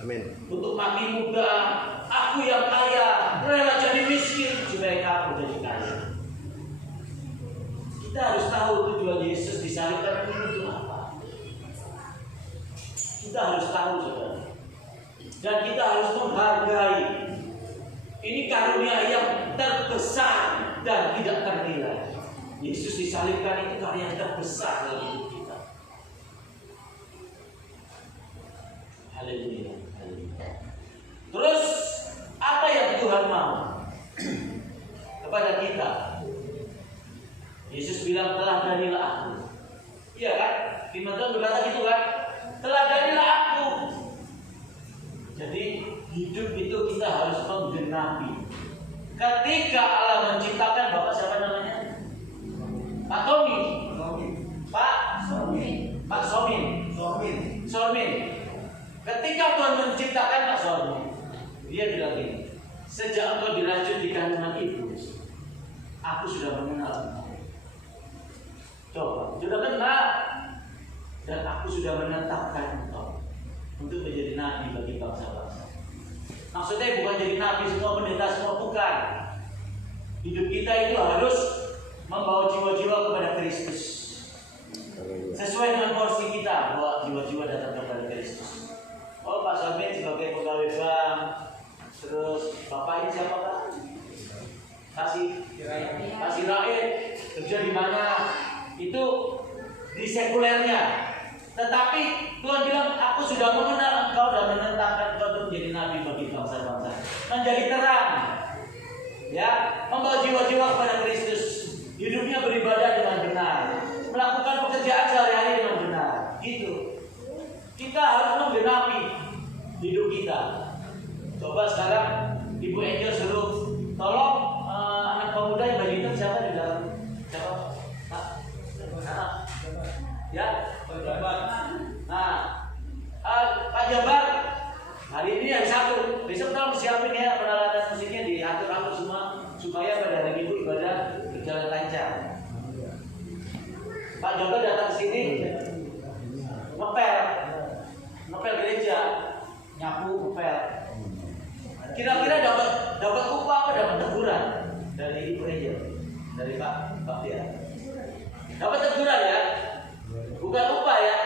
Amin. Untuk mati muda, aku yang kaya rela jadi miskin supaya kamu jadi kaya. Kita harus tahu tujuan Yesus disalibkan itu untuk apa. Kita harus tahu, saudara. Dan kita harus menghargai. Ini karunia yang terbesar dan tidak ternilai. Yesus disalibkan itu karya yang terbesar dalam hidup kita. Haleluya. Terus apa yang Tuhan mau kepada kita? Yesus bilang teladanilah aku. Iya kan? Firman Tuhan berkata gitu kan? Teladanilah aku. Jadi hidup itu kita harus menggenapi Ketika Allah menciptakan Bapak siapa namanya? Pak Tommy. Pak Sormin. Ketika Tuhan menciptakan Pak Sormin, dia bilang gini, sejak engkau diracun di kandungan ibu, aku sudah mengenal engkau. Coba, sudah kenal. Dan aku sudah menetapkan engkau untuk menjadi nabi bagi bangsa-bangsa. Maksudnya bukan jadi nabi semua, pendeta semua, bukan. Hidup kita itu harus membawa jiwa-jiwa kepada Kristus. Sesuai dengan porsi kita, bawa jiwa-jiwa datang kepada Kristus. Oh, Pak Samin sebagai pegawai bank, terus Bapak ini siapa Pak? Kasih Raid, kerja di mana? Itu di sekulernya. Tetapi Tuhan bilang, aku sudah mengenal engkau dan menetapkan engkau untuk menjadi nabi bagi bangsa-bangsa, menjadi terang, ya, membawa jiwa-jiwa kepada Kristus, hidupnya beribadah dengan benar, melakukan pekerjaan sehari-hari dengan benar. Gitu. Kita harus menggenapi hidup kita. Coba sekarang Ibu Angel suruh tolong anak pemuda yang baju hitam siapa di dalam? Siapa? Ya. Nah, Pak Jabar hari ini hari Sabtu, besok tolong siapin ya peralatan musiknya, diatur-atur semua supaya pada hari Minggu ibadah berjalan lancar. Pak Jabar datang ke sini ngepel gereja, nyapu, ngepel. Kira-kira dapat upah apa dapat teguran dari Ibu Angel, dari Pak Dia? Dapat teguran ya, bukan upah ya.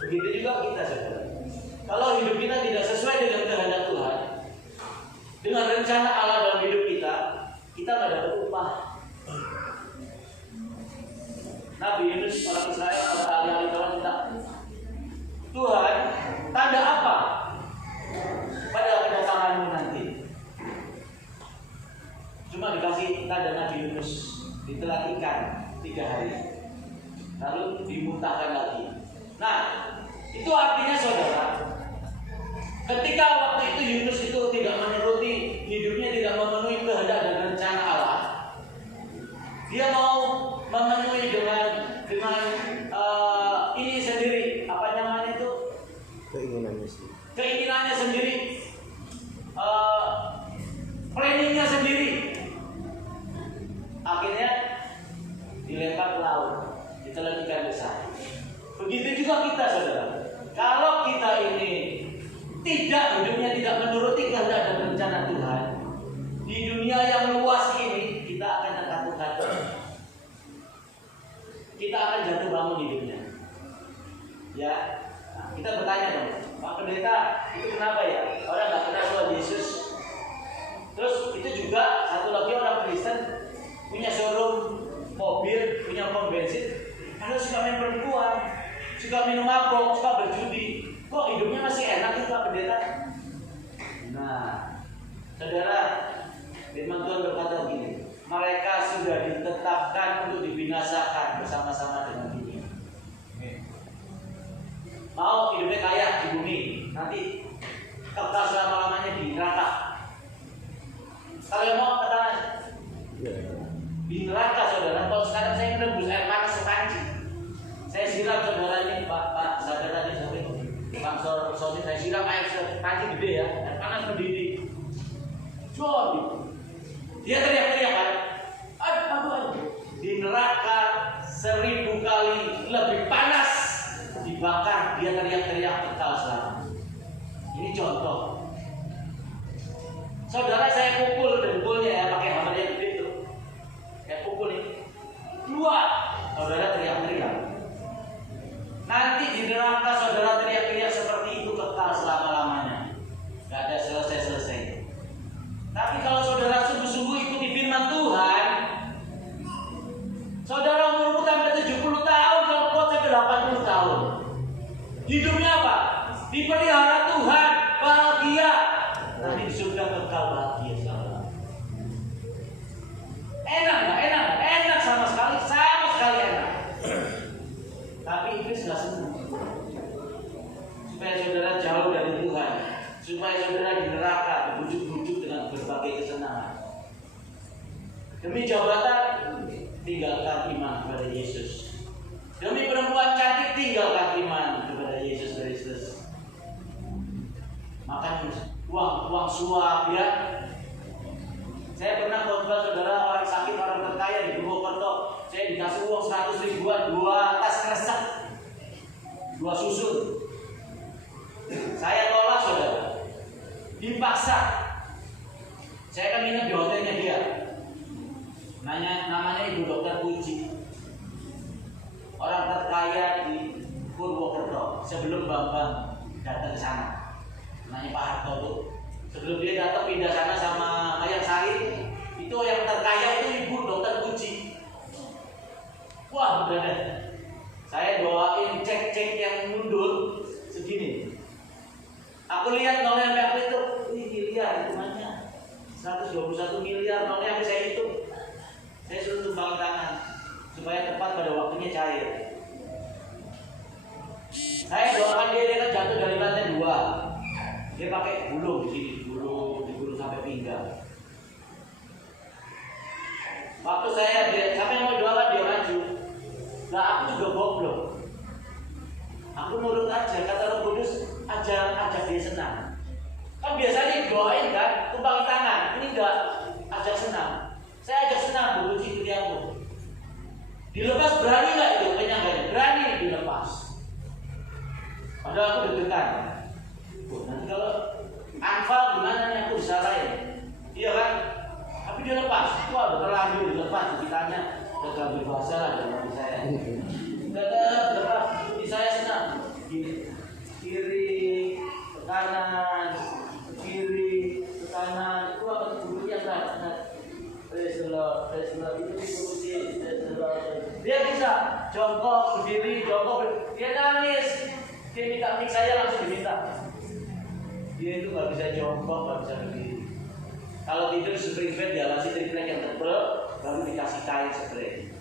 Begitu juga kita saudara. Kalau hidup kita tidak sesuai dengan kehendak Tuhan, dengan rencana Allah dalam hidup kita nggak dapat upah. Nabi Yunus orang Israel pada alih-alih Tuhan minta, Tuhan, tanda apa pada kedatanganmu nanti? Cuma dikasih tanda Nabi Yunus ditelan ikan 3 hari, lalu dimuntahkan lagi. Nah, itu artinya saudara, ketika waktu itu Yunus itu tidak menuruti, hidupnya tidak memenuhi kehendak dan rencana Allah, dia mau memenuhi dengan ini sendiri, apa namanya itu? Keinginannya sendiri, planningnya sendiri. Akhirnya dilempar ke laut, ditelan ikan besar. Begitu juga kita saudara. Kalau kita ini hidupnya tidak menuruti kehendak dan rencana Tuhan, di dunia yang luas ini kita akan terkatung-katung. Kita akan jatuh bangun hidupnya. Ya, nah, kita bertanya dong, Pak Pendeta, itu kenapa ya? Orang nggak kenal Tuhan Yesus. Terus itu juga satu lagi orang Kristen punya showroom mobil, punya pom bensin, kalau suka main perempuan, suka minum mabok, suka berjudi, kok hidupnya masih enak itu Pak Pendeta? Nah, saudara, firman Tuhan berkata begini, mereka sudah ditetapkan untuk dibinasakan bersama-sama dengan dunia. Mau hidupnya kaya di bumi, nanti kekal selama-lamanya di neraka. Kalau yang mau katakan di neraka saudara, kalau sekarang saya menembus air panas sepanci, saya siram saudara ini Pak saudara tadi sampai Pak Sony, saya siram air sepanci gede ya, air panas mendidih. Jadi dia teriak-teriak kan, aduh, di neraka 1000 kali lebih panas dibakar, dia teriak-teriak kekal selama. Ini contoh. Saudara, saya pukul dengkulnya ya pakai hammer yang gede itu. Saya pukul ini. Keluar. Saudara teriak-teriak. Nanti di neraka saudara teriak-teriak seperti itu kekal selama-lamanya. Gak ada selesai-selesai. Tapi kalau saudara sungguh-sungguh ikuti firman Tuhan, saudara umur sampai 70 tahun, kalau kuat sampai 80 tahun. Hidupnya apa? Dipelihara Tuhan, bahagia. Nanti di surga kekal bahagia saudara. Enak nggak? Enak? Enak sama sekali enak. Tapi iblis nggak senang. Supaya saudara jauh dari Tuhan, supaya saudara di neraka dibujuk-bujuk dengan berbagai kesenangan. Demi jabatan, tinggalkan iman kepada Yesus. Demi perempuan cantik, tinggalkan iman kepada Yesus Kristus. Makan uang suap ya. Saya pernah khotbah saudara, orang sakit, orang terkaya di Purwokerto. Saya dikasih uang 100 ribuan, 2 tas kresek, 2 susun. Saya tolak saudara, dipaksa. Saya kan minum di hotelnya dia. Namanya Ibu Dokter Puji, orang terkaya di Purwokerto. Sebelum Bambang datang ke sana, namanya Pak Harto tuh. Sebelum dia datang pindah sana sama Ayang Sari, itu yang terkaya itu Ibu Dokter Puji. Wah, benar. Saya doain cek yang mundur segini. Aku lihat nolnya sampai itu, miliar hitungannya. 121 miliar nolnya sampai saya hitung. Saya suruh tumbang tangan supaya tepat pada waktunya cair. Saya doakan dia kan jatuh dari lantai 2. Dia pakai gulung di sini, digulung sampai pinggang. Waktu sampai mau doakan dia maju. Nah, aku juga goblok. Aku nurut aja, kata Roh Kudus, ajak dia senang. Kan biasanya doain kan, tumpang tangan. Ini enggak ajak senang. Saya ajak senang, beruji ikuti aku. Dilepas berani nggak itu penyangganya? Berani dilepas. Padahal aku deg-degan. Nanti kalau anfal gimana nih aku disalahin? Iya kan? Tapi dia lepas. Wah, terlanjur dilepas. Ditanya, udah bahasa lah dalam saya. Lepas, di saya senang. Gini, kiri, ke kanan, ke kiri, ke kanan. Itu apa gurunya kan? Praise the Lord, itu dipuji, praise the Lord. Dia bisa jongkok berdiri, jongkok. Dia nangis. Dia minta mik saya langsung diminta. Dia itu nggak bisa jongkok, nggak bisa berdiri. Kalau tidur spring bed dialasi triplek yang tebal, baru dikasih kain spray.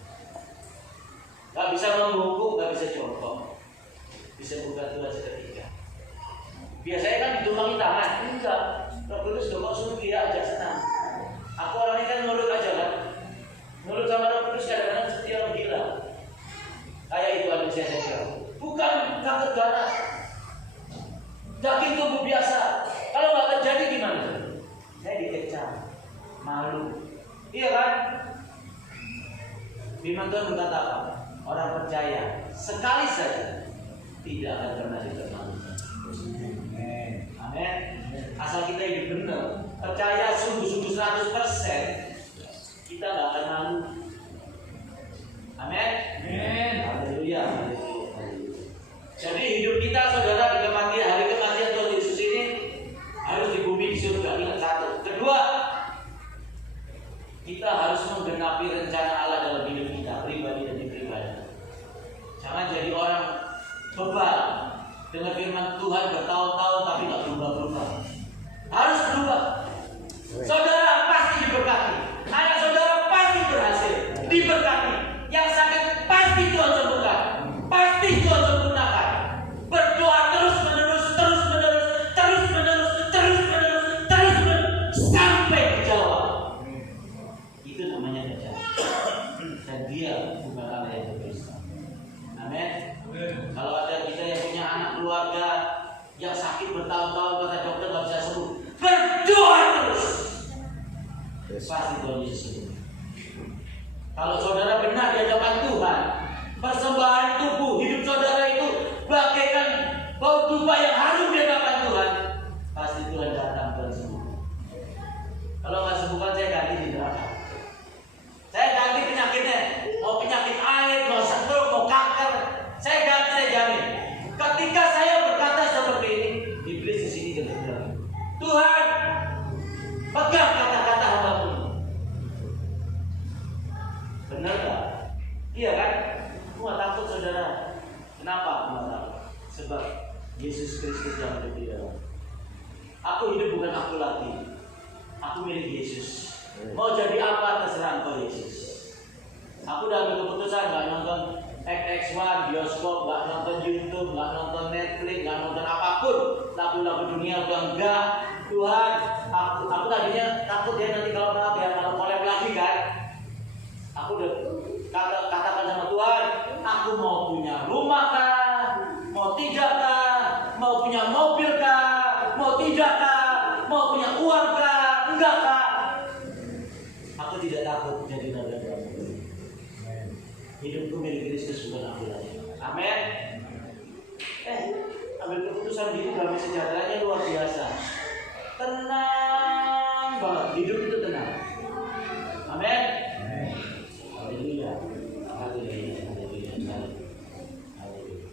Nggak bisa membungkuk, nggak bisa jongkok. Bisa buka tuh seketika. Biasanya kan ditumpangi tangan, enggak. Roh Kudus kok suruh dia ajak senang. Aku orangnya kan nurut aja kan. Nurut sama Roh Kudus kadang-kadang seperti orang gila. Kayak itu manusia seksual. Bukan kanker ganas. Daging tubuh biasa. Kalau nggak terjadi gimana? Saya dikecam, malu. Iya kan? Firman Tuhan berkata apa? Orang percaya sekali saja tidak akan pernah dipermalukan. Amin. Asal kita hidup benar, percaya sungguh-sungguh 100%, kita nggak akan malu. Amin. Haleluya. Jadi hidup kita saudara di kematian, hari kematian Tuhan Yesus ini harus di bumi di surga. Ingat satu. Kedua, kita harus menggenapi rencana Allah dalam hidup kita, pribadi dan pribadi. Jangan jadi orang bebal dengan firman Tuhan bertahun-tahun tapi nggak berubah-berubah. Harus berubah. Saudara pasti diberkati. Anak saudara pasti berhasil, diberkati. Yang sakit pasti Tuhan sembuhkan. Pasti Tuhan sempurnakan. Berdoa terus menerus sampai dijawab. Itu namanya percaya. Dan dia bukan Allah yang berdusta. Amin. Kalau ada kita yang punya anak keluarga yang sakit bertahun-tahun kata dokter nggak bisa sembuh, berdoa terus. Pasti Tuhan Yesus sembuh. Kalau saudara benar di hadapan Tuhan, persembahan tubuh hidup saudara itu bagaikan bau dupa yang harum di hadapan Tuhan, pasti Tuhan datang dan sembuh. Kalau nggak sembuhkan saya ganti di neraka. Saya ganti penyakitnya, mau penyakit air, mau stroke, mau kanker, saya ganti, saya jamin. Ketika saya berkata seperti ini, iblis di sini dengar. Tuhan, pegang kata-kata hamba-Mu. Benar nggak? Iya kan? Aku nggak takut saudara. Kenapa aku nggak takut? Sebab Yesus Kristus yang ada di dalam. Aku hidup bukan aku lagi. Aku milik Yesus. Mau jadi apa terserah Engkau Yesus. Aku udah ambil keputusan nggak nonton XX1, bioskop, nggak nonton YouTube, nggak nonton Netflix, nggak nonton apapun. Lagu-lagu dunia udah enggak. Tuhan, aku tadinya takut ya nanti kalau collab lagi kan. Aku udah katakan sama Tuhan, aku mau punya rumah kah, mau tidak kah, mau punya mobil kah, mau tidak kah, mau punya uang kah, enggak kah. Aku tidak takut jadi nabi. Hidupku milik Kristus, bukan aku lagi. Amin. Ambil keputusan diri damai sejahteranya luar biasa. Tenang banget, hidup itu tenang. Amin. Haleluya. Haleluya. Haleluya. Haleluya.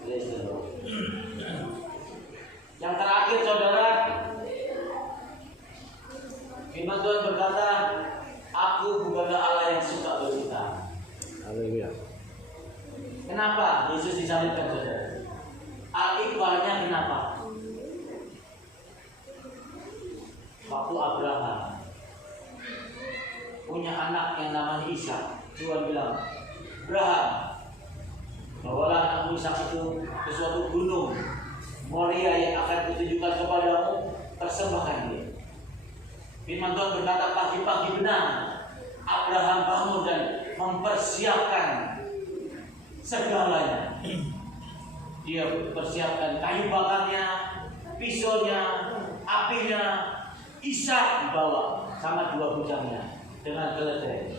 Praise the Lord. Yang terakhir saudara, firman Tuhan berkata, aku bukanlah Allah yang suka berhutang. Haleluya. Kenapa Yesus disalibkan saudara? Al-Iqbalnya kenapa? Waktu Abraham punya anak yang namanya Ishak, Tuhan bilang, Abraham, bawalah anakmu Ishak itu ke suatu gunung Moria yang akan kutunjukkan kepadamu, persembahkan dia. Firman Tuhan berkata, pagi-pagi benar Abraham bangun dan mempersiapkan segalanya. Dia persiapkan kayu bakarnya, pisaunya, apinya. Ishak dibawa sama dua bujangnya dengan keledai.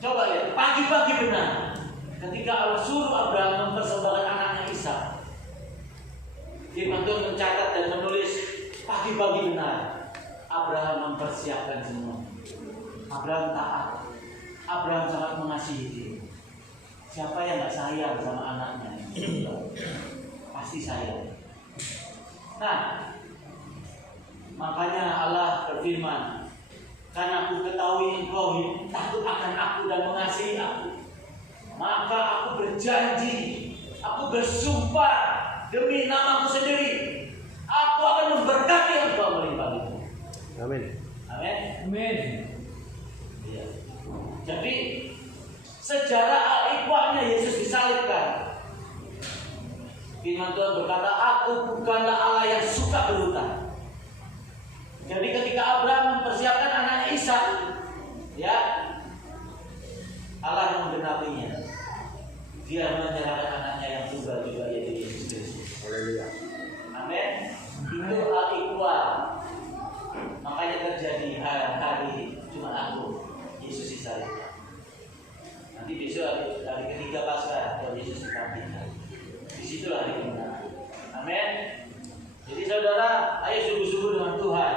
Coba lihat, pagi-pagi benar ketika Allah suruh Abraham mempersembahkan anaknya Ishak. Firman Tuhan mencatat dan menulis, pagi-pagi benar Abraham mempersiapkan semua. Abraham taat. Abraham sangat mengasihi dia. Siapa yang gak sayang sama anaknya? Pasti sayang. Nah, makanya Allah berfirman, karena aku ketahui engkau takut akan aku dan mengasihi aku, maka aku berjanji, aku bersumpah demi namaku sendiri, aku akan memberkati engkau melimpah-limpah. Amin. Amin. Amin. Ya. Jadi sejarah al-iqwahnya Yesus disalibkan. Firman Tuhan berkata, aku bukanlah Allah yang suka berhutang. Jadi ketika Abraham mempersiapkan anaknya Ishak, ya, Allah yang menggenapinya. Dia menyerahkan anaknya yang tunggal juga, yaitu Yesus Kristus. Haleluya. Amin. Itu al-iqwah. Makanya terjadi hari cuma aku, Yesus disalibkan. Nanti besok hari ketiga Paskah, kalau Yesus dibangkitkan. Disitulah hari kemenangan. Amin. Jadi saudara, ayo sungguh-sungguh dengan Tuhan.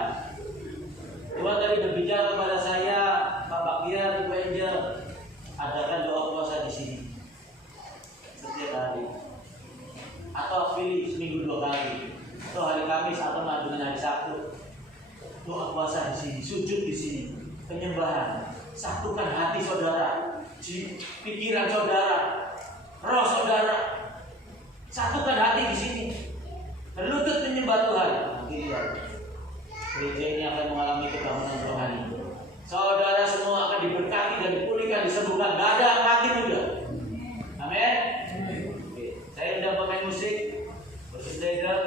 Tuhan tadi berbicara kepada saya, Pak Baktiar, Ibu Angel, adakan doa puasa di sini setiap hari, atau pilih seminggu 2 kali, atau hari Kamis atau dengan hari Sabtu. Doa puasa di sini, sujud di sini, penyembahan. Satukan hati saudara, pikiran saudara, roh saudara. Satukan hati di sini. Berlutut menyembah Tuhan. Nanti lihat, gereja ini akan mengalami kebangunan rohani. Saudara semua akan diberkati dan dipulihkan, disembuhkan. Gak ada yang mati muda. Amin. Saya udah pemain musik, bersedekah.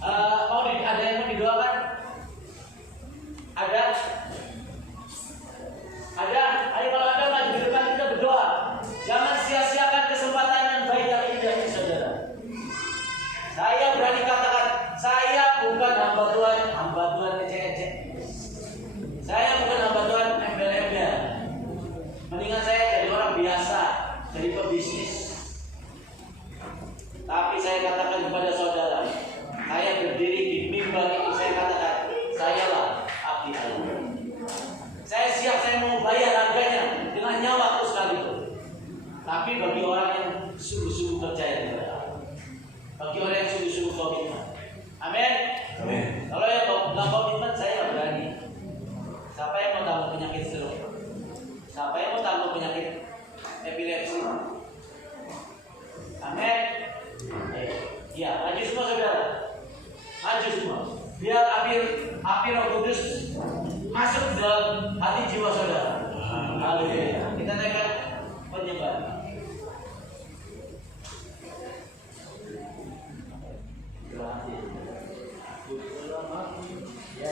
Ada yang mau didoakan? Ada? Ada? Ayo kalau ada maju di depan kita berdoa. Jangan sia-siakan kesempatan yang baik yang indah ini saudara. Saya berani katakan, saya bukan hamba Tuhan ecek-ecek. Saya bukan hamba Tuhan embel-embel. Mendingan saya jadi orang biasa, jadi pebisnis. Tapi saya katakan kepada saudara, saya berdiri di mimbar ini, saya katakan, sayalah abdi Allah. Saya siap, saya mau bayar harganya dengan nyawaku sekalipun. Tapi bagi orang yang sungguh-sungguh percaya kepada Allah, bagi orang yang sungguh-sungguh komitmen. Amin. Amin. Kalau yang nggak komitmen, saya nggak berani. Siapa yang mau tanggung penyakit stroke? Siapa yang mau tanggung penyakit epilepsi? Amin. Ya, maju semua saudara. Maju semua. Biar api Roh Kudus masuk ke dalam hati jiwa saudara. Haleluya. Kita naikkan penyembahan. Ya.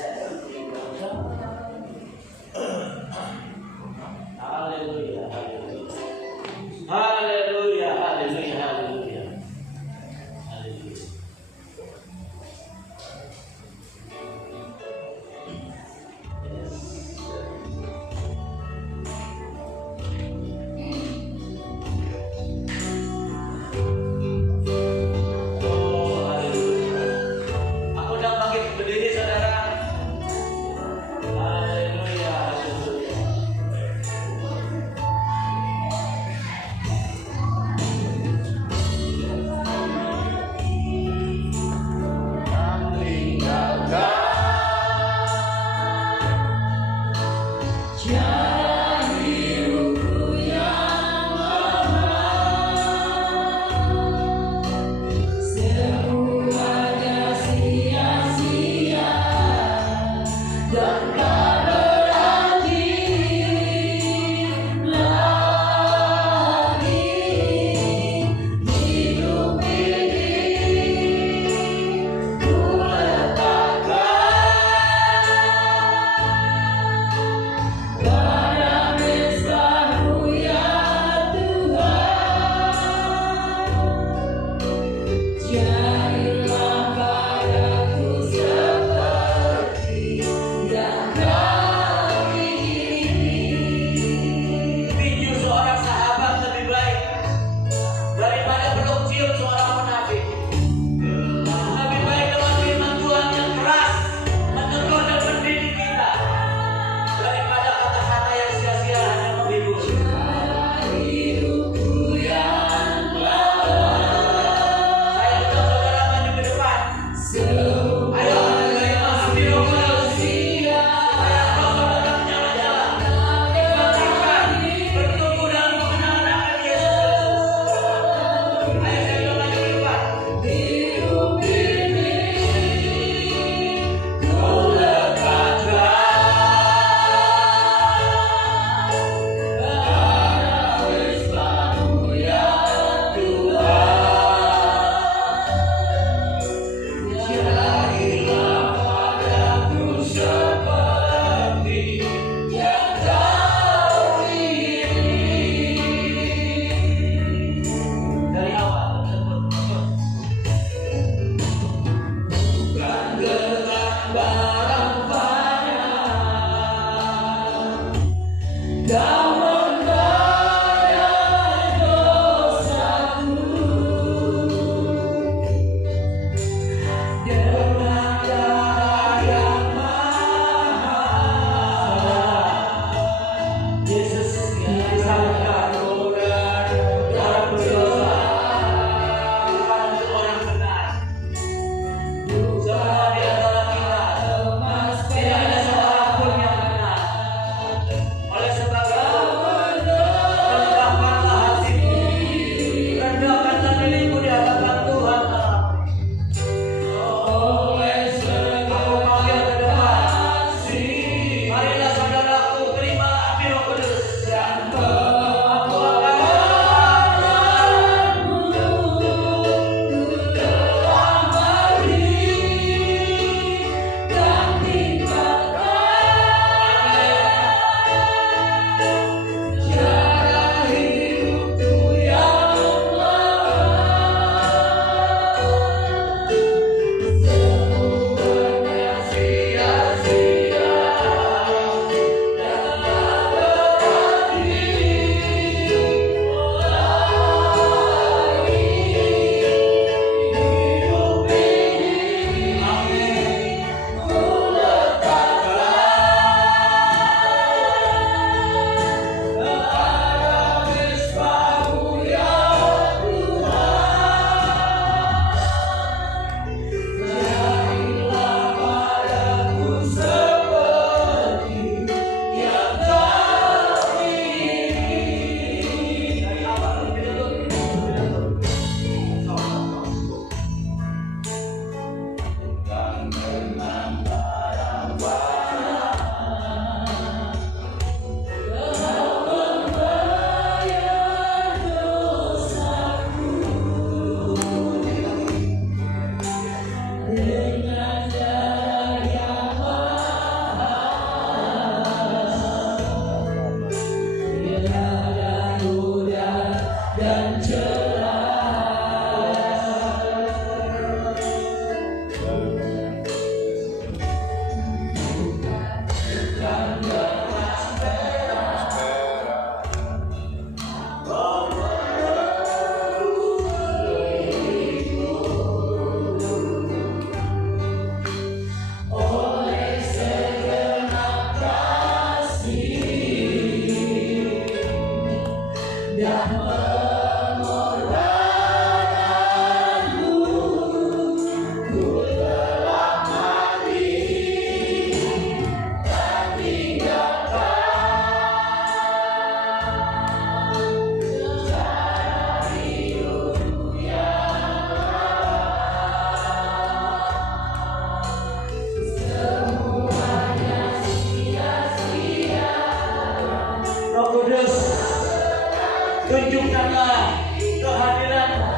tunjukkanlah kehadiran-Mu.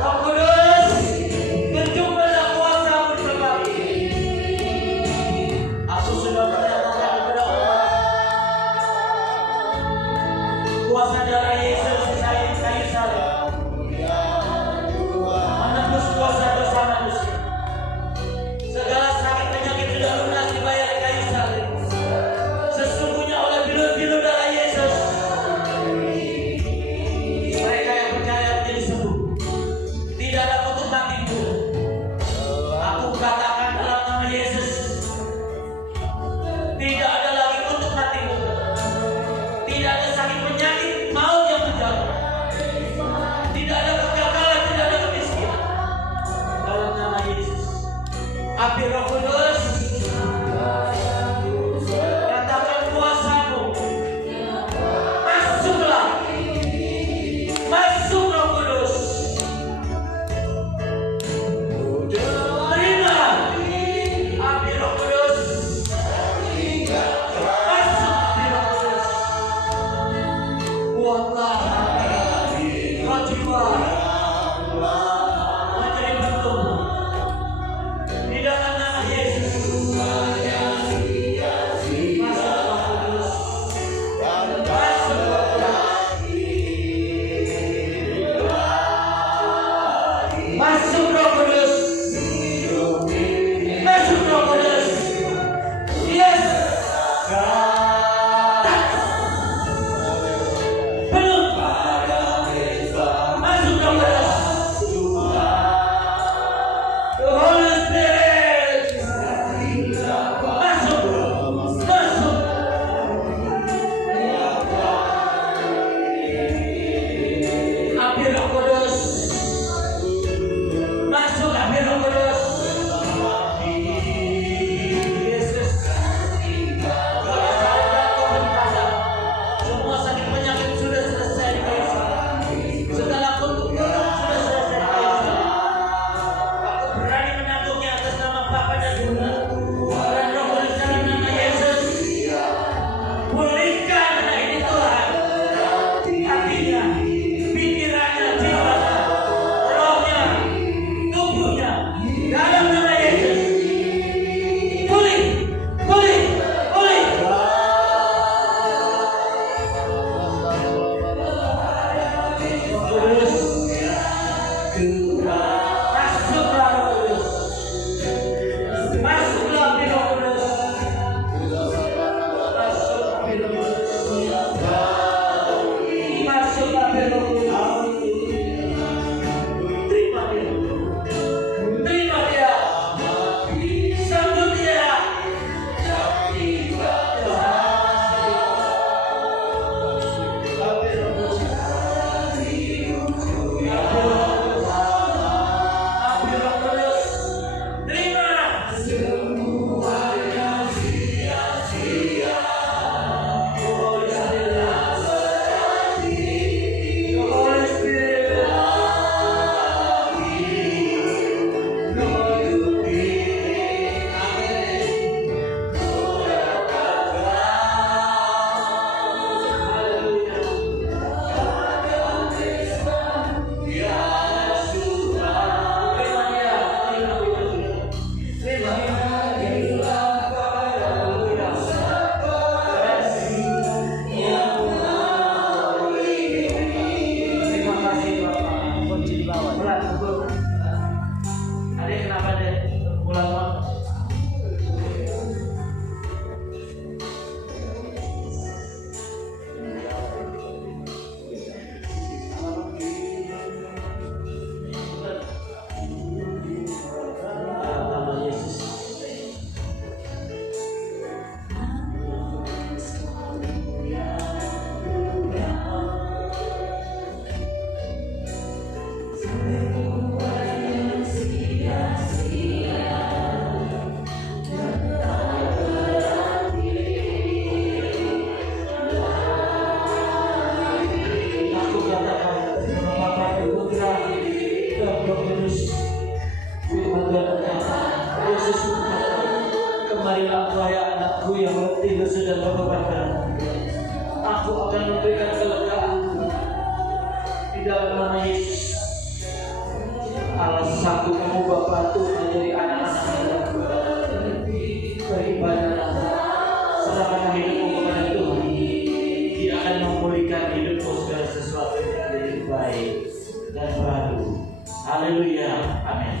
Roh Kudus, tunjukkanlah kuasa-Mu di tempat ini. Aku sudah menyatakan kepada Allah, kuasa darah Yesus di kayu salib menembus kuasa dosa manusia. Segala sakit penyakit sudah lunas dibayar di kayu salib. Sesungguhnya oleh bilur-bilur darah Yesus, mereka yang percaya menjadi sembuh. Tidak ada kutuk mati pun. Aku katakan dalam nama Yesus, tidak ada lagi kutuk mati pun. Tidak ada sakit penyakit maut yang menjauh. Tidak ada kegagalan, tidak ada kemiskinan. Dalam nama Yesus, api Roh Kudus, nyatakan kuasa-Mu. Masuklah, masuk Roh Kudus. Terima api Roh Kudus. Masuk api Roh Kudus. Buatlah roh jiwa menjadi bertumbuh di dalam nama Yesus. Masuk Roh Kudus. Masuk Roh Kudus. Masuk Roh Kudus. Masuk Roh Kudus. Yes. Penuh. Masuk Roh Kudus. The Holy Spirit. Masuk. Masuk. Api Roh Kudus. Masuk api Roh Kudus. Yesus. Kalau saya kau berkuasa, semua sakit penyakit sudah selesai di kayu salib. Segala kutuk sudah selesai di kayu salib. Aku berani menanggungnya atas nama Bapa dan Putra dan Roh Kudus dalam nama Yesus. Pulihkan anak ini Tuhan, hatinya, pikirannya, jiwanya, rohnya, tubuhnya, dalam nama Yesus. Pulih, pulih, pulih. Roh Kudus, masuklah Roh Kudus. Masuklah api Roh Kudus. Masuk api Roh Kudus. Masuk api Roh Kudus. Terima dia. Terima dia. Sambut dia. Api Roh Kudus. Api Roh Kudus. Terima. Holy Spirit. Holy Spirit. Adik kenapa deh pulang Bang? Nama Yesus. Aku katakan Bapa dan Putra dan Roh Kudus. Firman Tuhan berkata, Yesus berkata, kemarilah wahai anakku yang letih, lesu dan berbeban berat. Aku akan memberikan kelegaan. dalam nama Yesus. Allah sanggup mengubah batu menjadi anak-anak beribadah. Serahkan hidupmu kepada Tuhan. Dia akan memulihkan hidupmu segala sesuatu yang menjadi baik dan baru. Haleluya. Amin.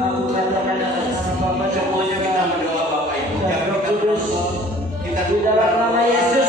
Aku katakan atas nama Bapa, Semuanya kita berdoa Bapak Ibu. dan Roh Jangan kita Kudus. terus. Kita Di dalam nama Yesus.